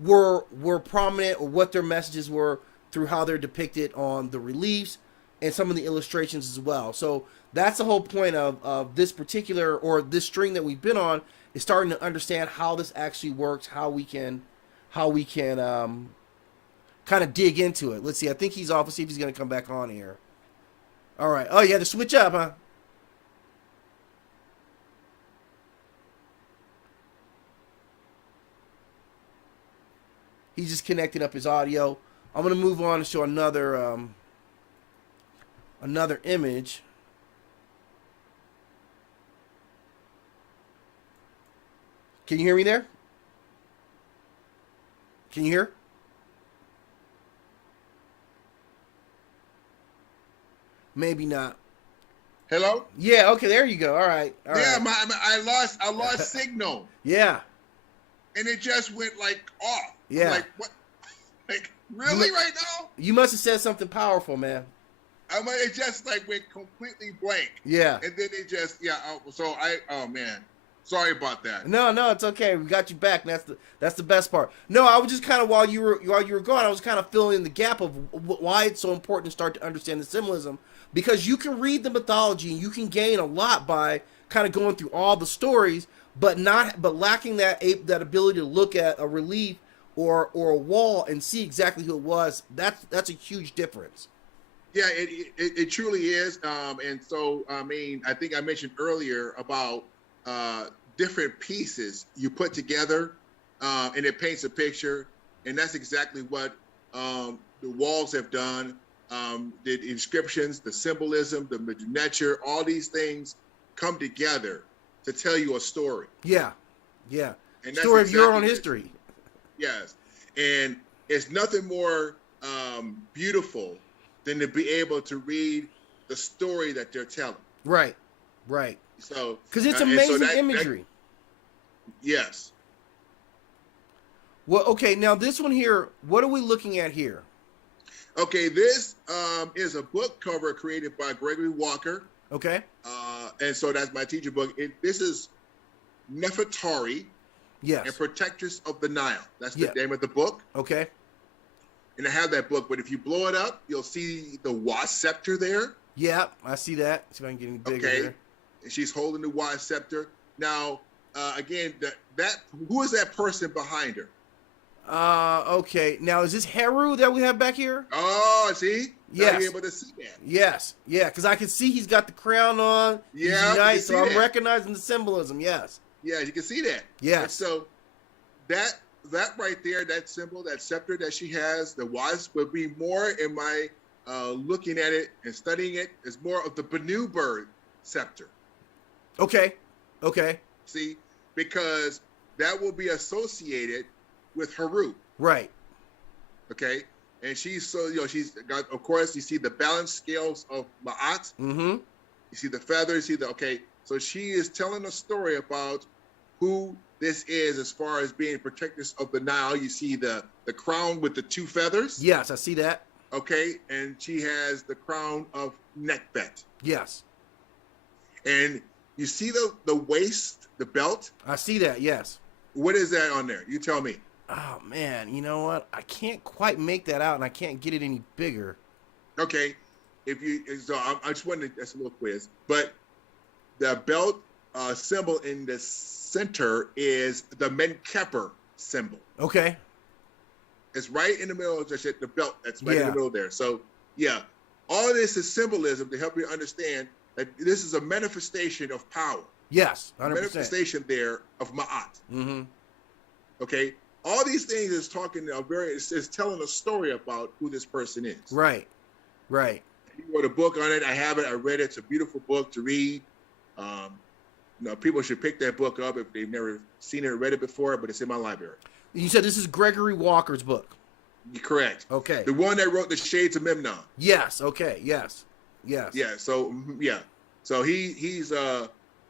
were prominent, or what their messages were through how they're depicted on the reliefs and some of the illustrations as well. So that's the whole point of this particular, or this string that we've been on, is starting to understand how this actually works, how we can kind of dig into it. Let's see. I think he's off. Let's see if he's going to come back on here. All right. Oh, you had to switch up, huh? He's just connecting up his audio. I'm going to move on to show another image. Can you hear me there? Can you hear? Maybe not. Hello? Yeah, okay, there you go. All right. All Yeah, right. I lost signal. Yeah. And it just went like off. Yeah. I'm like, what? Like, really right now? You must have said something powerful, man. It just like went completely blank. Yeah. And then it just, oh man. Sorry about that. No, it's okay. We got you back. That's the best part. No, I was just kind of while you were gone, I was kind of filling in the gap of why it's so important to start to understand the symbolism, because you can read the mythology and you can gain a lot by kind of going through all the stories, but lacking that ability to look at a relief or a wall and see exactly who it was. That's a huge difference. Yeah, it truly is. And so, I mean, I think I mentioned earlier about different pieces you put together, and it paints a picture. And that's exactly what the walls have done. The inscriptions, the symbolism, the nature, all these things come together to tell you a story. Yeah. Yeah. And that's Story of your exactly own what- history. Yes. And it's nothing more beautiful than to be able to read the story that they're telling. Right. Right. So because it's and amazing so that imagery. yes. Well, okay, now this one here, what are we looking at here? Okay, this is a book cover created by Gregory Walker. Okay. And so that's my teacher book. This is Nefertari Yes. and Protectress of the Nile. That's the Yeah. name of the book. Okay. And I have that book, but if you blow it up, you'll see the Was Scepter there. Yeah, I see that. See if I can get any bigger Okay. here. And she's holding the Was Scepter. Now, again, that who is that person behind her? Okay. Now, is this Heru that we have back here? Oh, see? Now Yes. you're able to see that. Yes. Yeah, because I can see he's got the crown on. Yeah, He's you can nice, see so I'm that. recognizing the symbolism. Yes. Yeah, you can see that. Yes. And so that right there, that symbol, that scepter that she has, the Was, will be more in my looking at it and studying it, is more of the Banu bird scepter. Okay. Okay. See, because that will be associated with Heru. Right. Okay, and she's she's got, of course, you see the balance scales of Ma'at. Mm-hmm. You see the feathers. You see okay. So she is telling a story about who this is as far as being protectress of the Nile. You see the crown with the two feathers. Yes, I see that. Okay, and she has the crown of Nekhbet. Yes. And you see the waist, the belt. I see that. Yes. What is that on there? You tell me. Oh, man. You know what? I can't quite make that out, and I can't get it any bigger. Okay, I just wanted that's a little quiz, but the belt symbol in the center is the Menkeper symbol. Okay. It's right in the middle of the belt. That's right in Yeah. the middle there. So yeah, all of this is symbolism to help you understand that this is a manifestation of power. Yes, A 100%. manifestation there of Ma'at. Mm-hmm. Okay, all these things is talking is telling a story about who this person is. Right. Right. He wrote a book on it. I have it. I read it. It's a beautiful book to read. People should pick that book up if they've never seen it or read it before, but it's in my library. You said this is Gregory Walker's book. You're correct. Okay. The one that wrote The Shades of Memnon. Yes. Okay. Yes. Yes. Yeah. So yeah. So he's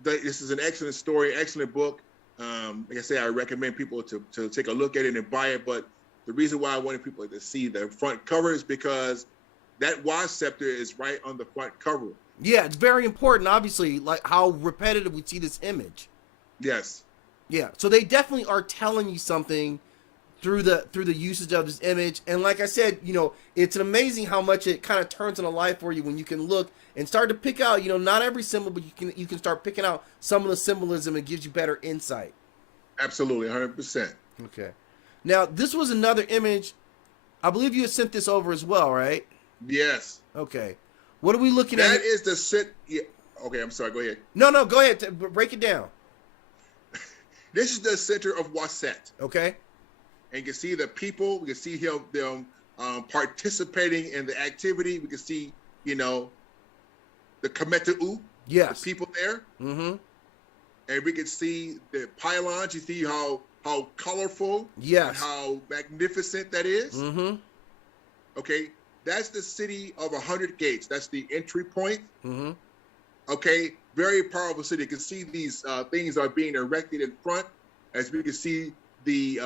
this is an excellent story, excellent book. Like I say, I recommend people to take a look at it and buy it. But the reason why I wanted people to see the front cover is because that Was Scepter is right on the front cover. Yeah, it's very important, obviously, like how repetitive we see this image. Yes. Yeah, so they definitely are telling you something through the usage of this image. And like I said, it's amazing how much it kind of turns on a light for you when you can look and start to pick out, not every symbol, but you can start picking out some of the symbolism. It gives you better insight. Absolutely, 100%. Okay. Now, this was another image. I believe you had sent this over as well, right? Yes. Okay. What are we looking at? That is the sit. Yeah. Okay, I'm sorry. Go ahead. No, go ahead. Break it down. This is the center of Waset. Okay. And you can see the people. We can see them participating in the activity. We can see, the Kemetu, Yes. the people there. Mm-hmm. And we can see the pylons. You see how colorful Yes. and how magnificent that is. Mm-hmm. Okay. That's the city of 100 gates. That's the entry point. Mm-hmm. Okay, very powerful city. You can see these things are being erected in front, as we can see the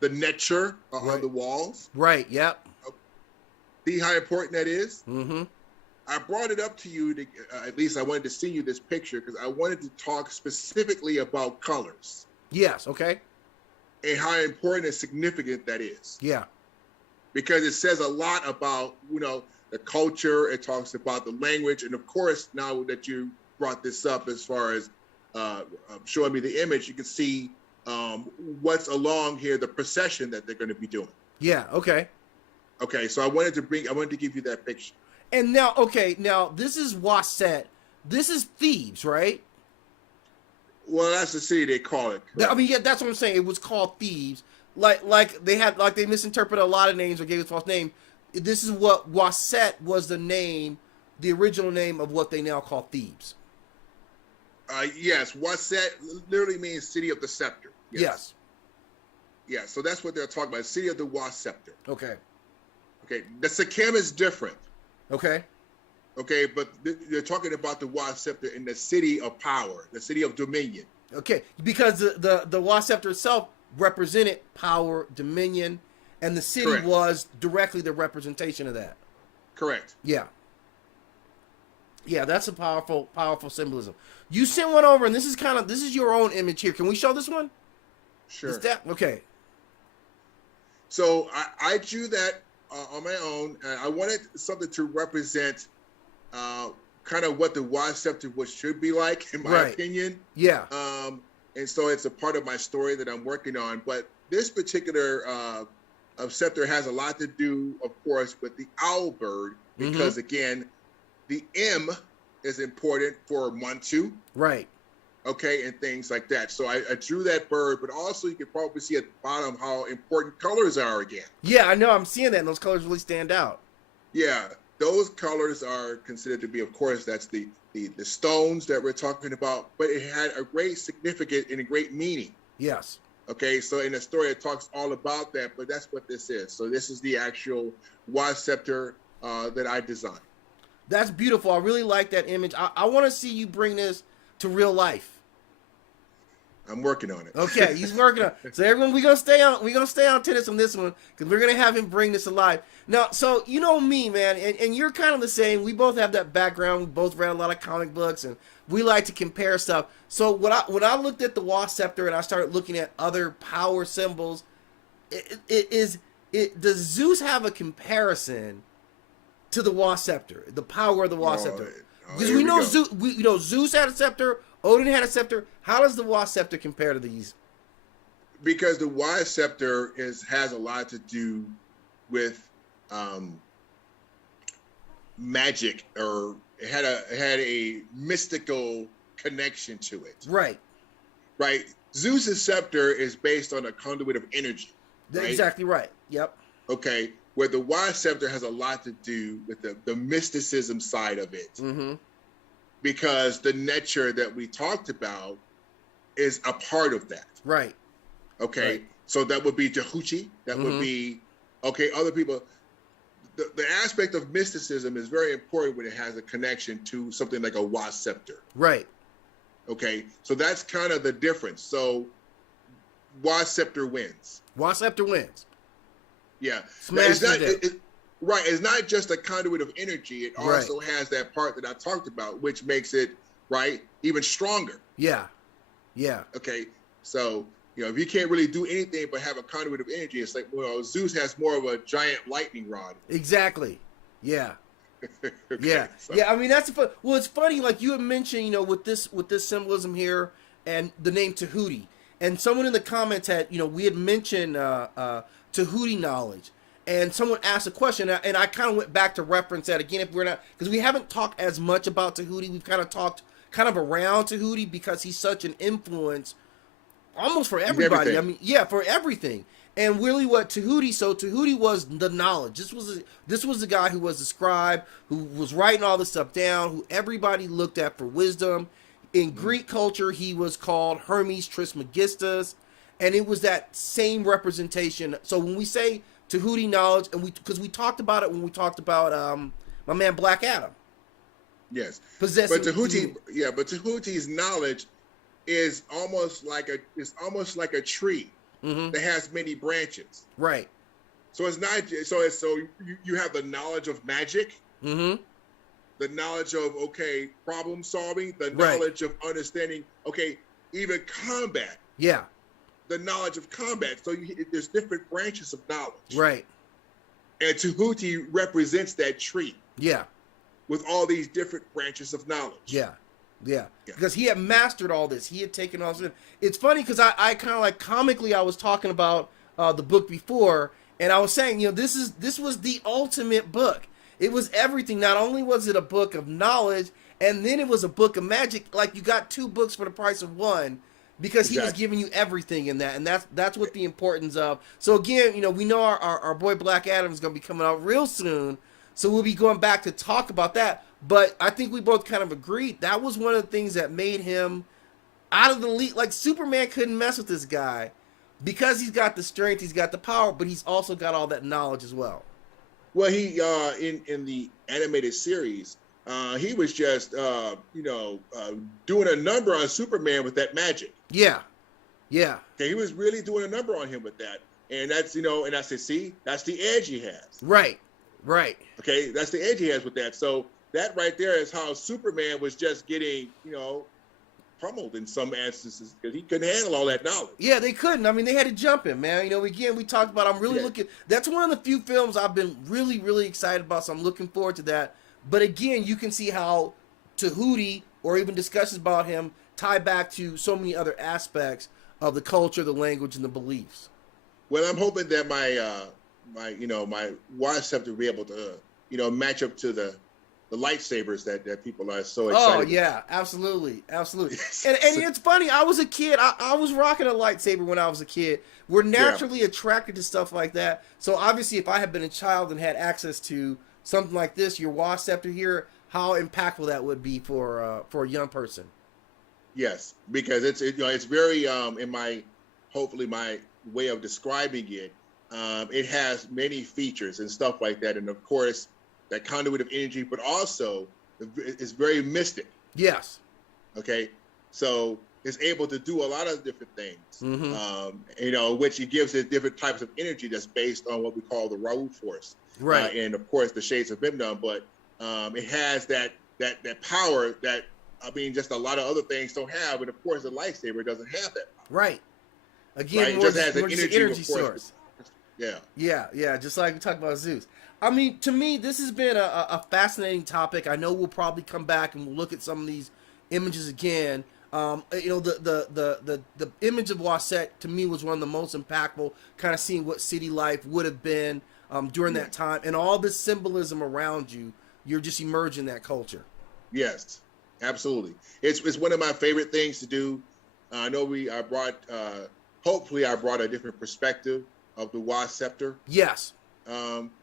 nature Right. on the walls. Right. Yep. See how important that is? Mm-hmm. I brought it up to you, at least I wanted to see you this picture, because I wanted to talk specifically about colors Yes. Okay. and how important and significant that is. Yeah. Because it says a lot about, the culture. It talks about the language. And of course, now that you brought this up as far as showing me the image, you can see what's along here, the procession that they're going to be doing. Yeah. Okay. Okay, so I wanted to give you that picture. And now, this is Waset. This is Thebes, right? Well, that's the city they call it. I mean, yeah, that's what I'm saying. It was called Thebes. Like they misinterpreted a lot of names or gave it a false name. This is what Waset was the original name of what they now call Thebes. Yes, Waset literally means city of the scepter. Yes. Yeah, so that's what they're talking about. City of the Was Scepter. Okay. Okay, the Sikkim is different. Okay. Okay, but they're talking about the Was Scepter in the city of power, the city of dominion. Okay, because the Was Scepter itself represented power, dominion, and the city Correct. was directly the representation of that. Correct. Yeah. Yeah, that's a powerful symbolism. You sent one over, and this is your own image here. Can we show this one? Sure. Is that okay? So I drew that on my own. And I wanted something to represent kind of what the Was Scepter should be like, in my opinion. Yeah. And so it's a part of my story that I'm working on. But this particular scepter has a lot to do, of course, with the owl bird, because again, the M is important for Montu. Right. Okay, and things like that. So I drew that bird, but also you can probably see at the bottom how important colors are again. Yeah, I know. I'm seeing that, and those colors really stand out. Yeah, those colors are considered to be, of course, that's the stones that we're talking about, but it had a great significance and a great meaning. Yes. Okay, so in the story it talks all about that, but that's what this is. So this is the actual Was Scepter that I designed. That's beautiful. I really like that image. I want to see you bring this to real life. I'm working on it. Okay, he's working on it. So everyone, we're gonna stay on tennis on this one, because we're gonna have him bring this alive. Now, so you know me, man, and you're kind of the same. We both have that background. We both read a lot of comic books, and we like to compare stuff. So when I looked at the Was Scepter and I started looking at other power symbols, does Zeus have a comparison to the Was Scepter, the power of the Was Scepter? Because we know Zeus had a scepter, Odin had a scepter. How does the Was Scepter compare to these? Because the Was Scepter has a lot to do with magic, or it had a mystical connection to it. Right. Right. Zeus's scepter is based on a conduit of energy. That's right? exactly right. Yep. Okay. Where the Was Scepter has a lot to do with the mysticism side of it. Mm-hmm. Because the nature that we talked about is a part of that. Right. Okay. Right. So that would be Jehuchi. That would be, other people. The aspect of mysticism is very important when it has a connection to something like a Was Scepter. Right. Okay. So that's kind of the difference. So Was Scepter wins. Was Scepter wins. Yeah. Smash Right. It's not just a conduit of energy. It also has that part that I talked about, which makes it, even stronger. Yeah. Yeah. Okay. So, if you can't really do anything but have a conduit of energy, it's like, Zeus has more of a giant lightning rod. Exactly. Yeah. Okay, Yeah. so. Yeah. I mean, that's fun. Well, it's funny, like you had mentioned, with this symbolism here and the name Tahuti. And someone in the comments had, we had mentioned Tahuti knowledge. And someone asked a question, and I kind of went back to reference that again, if we're not, because we haven't talked as much about Tahuti. We've kind of talked around Tahuti because he's such an influence almost for everybody. I mean, yeah, for everything. And really what Tahuti was the knowledge. This was the guy who was the scribe, who was writing all this stuff down, who everybody looked at for wisdom. In Greek culture, he was called Hermes Trismegistus, and it was that same representation. So when we say Tahuti knowledge, and because we talked about it when we talked about my man Black Adam. Yes. Possessing. But Tahuti's knowledge is almost like a tree that has many branches. Right. So it's not so you have the knowledge of magic, the knowledge of problem solving, the knowledge of understanding, even combat. Yeah. The knowledge of combat. So there's different branches of knowledge. Right. And Tahuti represents that tree. Yeah. With all these different branches of knowledge. Yeah. Yeah. Because he had mastered all this. He had taken all this. It's funny because I kind of like comically, I was talking about the book before, and I was saying, this was the ultimate book. It was everything. Not only was it a book of knowledge, and then it was a book of magic. Like, you got two books for the price of one. Because he was giving you everything in that, and that's what the importance of. So again, we know our boy Black Adam is going to be coming out real soon, so we'll be going back to talk about that. But I think we both kind of agreed that was one of the things that made him out of the league. Like, Superman couldn't mess with this guy, because he's got the strength, he's got the power, but he's also got all that knowledge as well. Well, he in the animated series, he was just doing a number on Superman with that magic. Yeah, yeah. Okay, he was really doing a number on him with that, and that's and I said, see, that's the edge he has. Right, right. Okay, that's the edge he has with that. So that right there is how Superman was just getting pummeled in some instances because he couldn't handle all that knowledge. Yeah, they couldn't. I mean, they had to jump him, man. Again, we talked about. I'm really looking. That's one of the few films I've been really, really excited about. So I'm looking forward to that. But again, you can see how Tahuti or even discussions about him tie back to so many other aspects of the culture, the language, and the beliefs. Well, I'm hoping that my Was Scepter will be able to match up to the lightsabers that people are so excited. Oh yeah, absolutely. And it's funny. I was a kid. I was rocking a lightsaber when I was a kid. We're naturally attracted to stuff like that. So obviously, if I had been a child and had access to something like this, your Was Scepter here, how impactful that would be for a young person. Yes, because it's very hopefully my way of describing it. It has many features and stuff like that, and of course, that conduit of energy, but also it's very mystic. Yes. Okay, so it's able to do a lot of different things. Mm-hmm. Which it gives it different types of energy that's based on what we call the Raoult force, right? And of course, the shades of Mimnon. But it has that power that just a lot of other things don't have, and of course, the lightsaber doesn't have that power. Right. Again, right? It just has an energy source. Yeah. Just like we talked about Zeus. I mean, to me, this has been a fascinating topic. I know we'll probably come back and we'll look at some of these images again. The image of Was Scepter to me was one of the most impactful. Kind of seeing what city life would have been during that time, and all this symbolism around you. You're just immersed in that culture. Yes, absolutely. It's one of my favorite things to do. I know hopefully I brought a different perspective of the Was Scepter. Yes.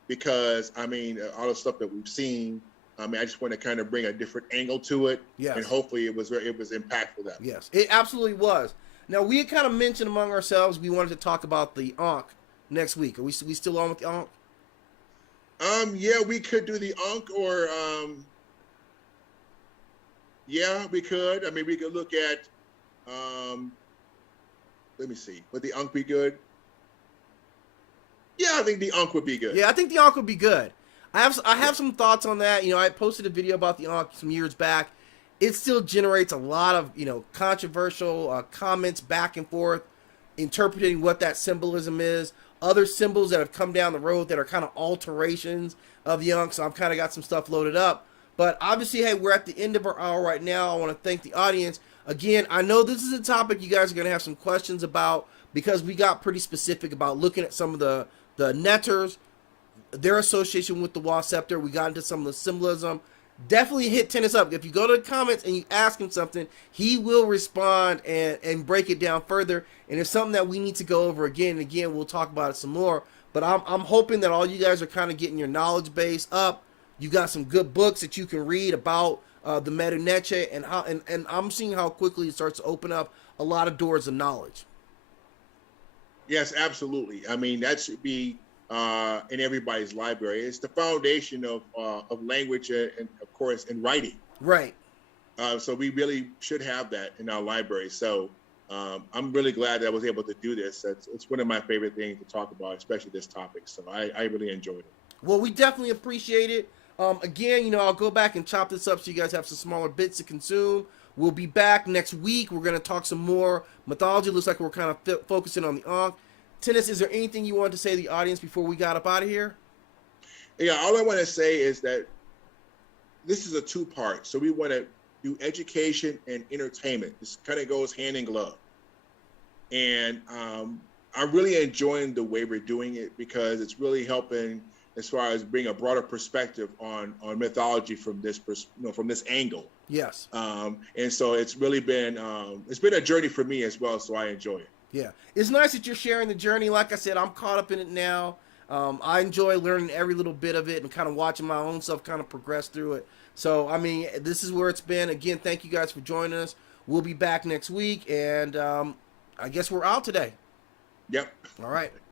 Because all the stuff that we've seen, I just want to kind of bring a different angle to it. Yes. And hopefully it was impactful that way. Yes, it absolutely was. Now we had kind of mentioned among ourselves we wanted to talk about the Ankh next week. Are we still on with the Ankh? Yeah, we could do the Ankh, or yeah, we could. We could look at let me see. Would the Ankh be good? Yeah, I think the Ankh would be good. Yeah, I think the Ankh would be good. I have some thoughts on that. I posted a video about the Ankh some years back. It still generates a lot of controversial comments back and forth, interpreting what that symbolism is. Other symbols that have come down the road that are kind of alterations of the Ankh. So I've kind of got some stuff loaded up. But obviously, hey, we're at the end of our hour right now. I want to thank the audience. Again, I know this is a topic you guys are going to have some questions about because we got pretty specific about looking at some of the netters, their association with the Was Scepter. We got into some of the symbolism. Definitely hit Tennis up. If you go to the comments and you ask him something, he will respond and break it down further. And it's something that we need to go over again and again. We'll talk about it some more. But I'm hoping that all you guys are kind of getting your knowledge base up. You got some good books that you can read about the Medu Neche and how and I'm seeing how quickly it starts to open up a lot of doors of knowledge. Yes, absolutely. That should be in everybody's library. It's the foundation of language and of course, in writing. Right. So we really should have that in our library. So I'm really glad that I was able to do this. It's one of my favorite things to talk about, especially this topic. So I really enjoyed it. Well, we definitely appreciate it. Again, I'll go back and chop this up so you guys have some smaller bits to consume. We'll be back next week. We're going to talk some more mythology. Looks like we're kind of focusing on the Ankh. Tennis, is there anything you want to say to the audience before we got up out of here? Yeah, all I want to say is that this is a two-part. So we want to do education and entertainment. This kind of goes hand in glove. And I'm really enjoying the way we're doing it because it's really helping as far as bring a broader perspective on mythology from this from this angle. Yes. And so it's really been a journey for me as well. So I enjoy it. Yeah, it's nice that you're sharing the journey. Like I said, I'm caught up in it now. I enjoy learning every little bit of it and kind of watching my own self kind of progress through it. So, this is where it's been. Again, thank you guys for joining us. We'll be back next week, and I guess we're out today. Yep. All right.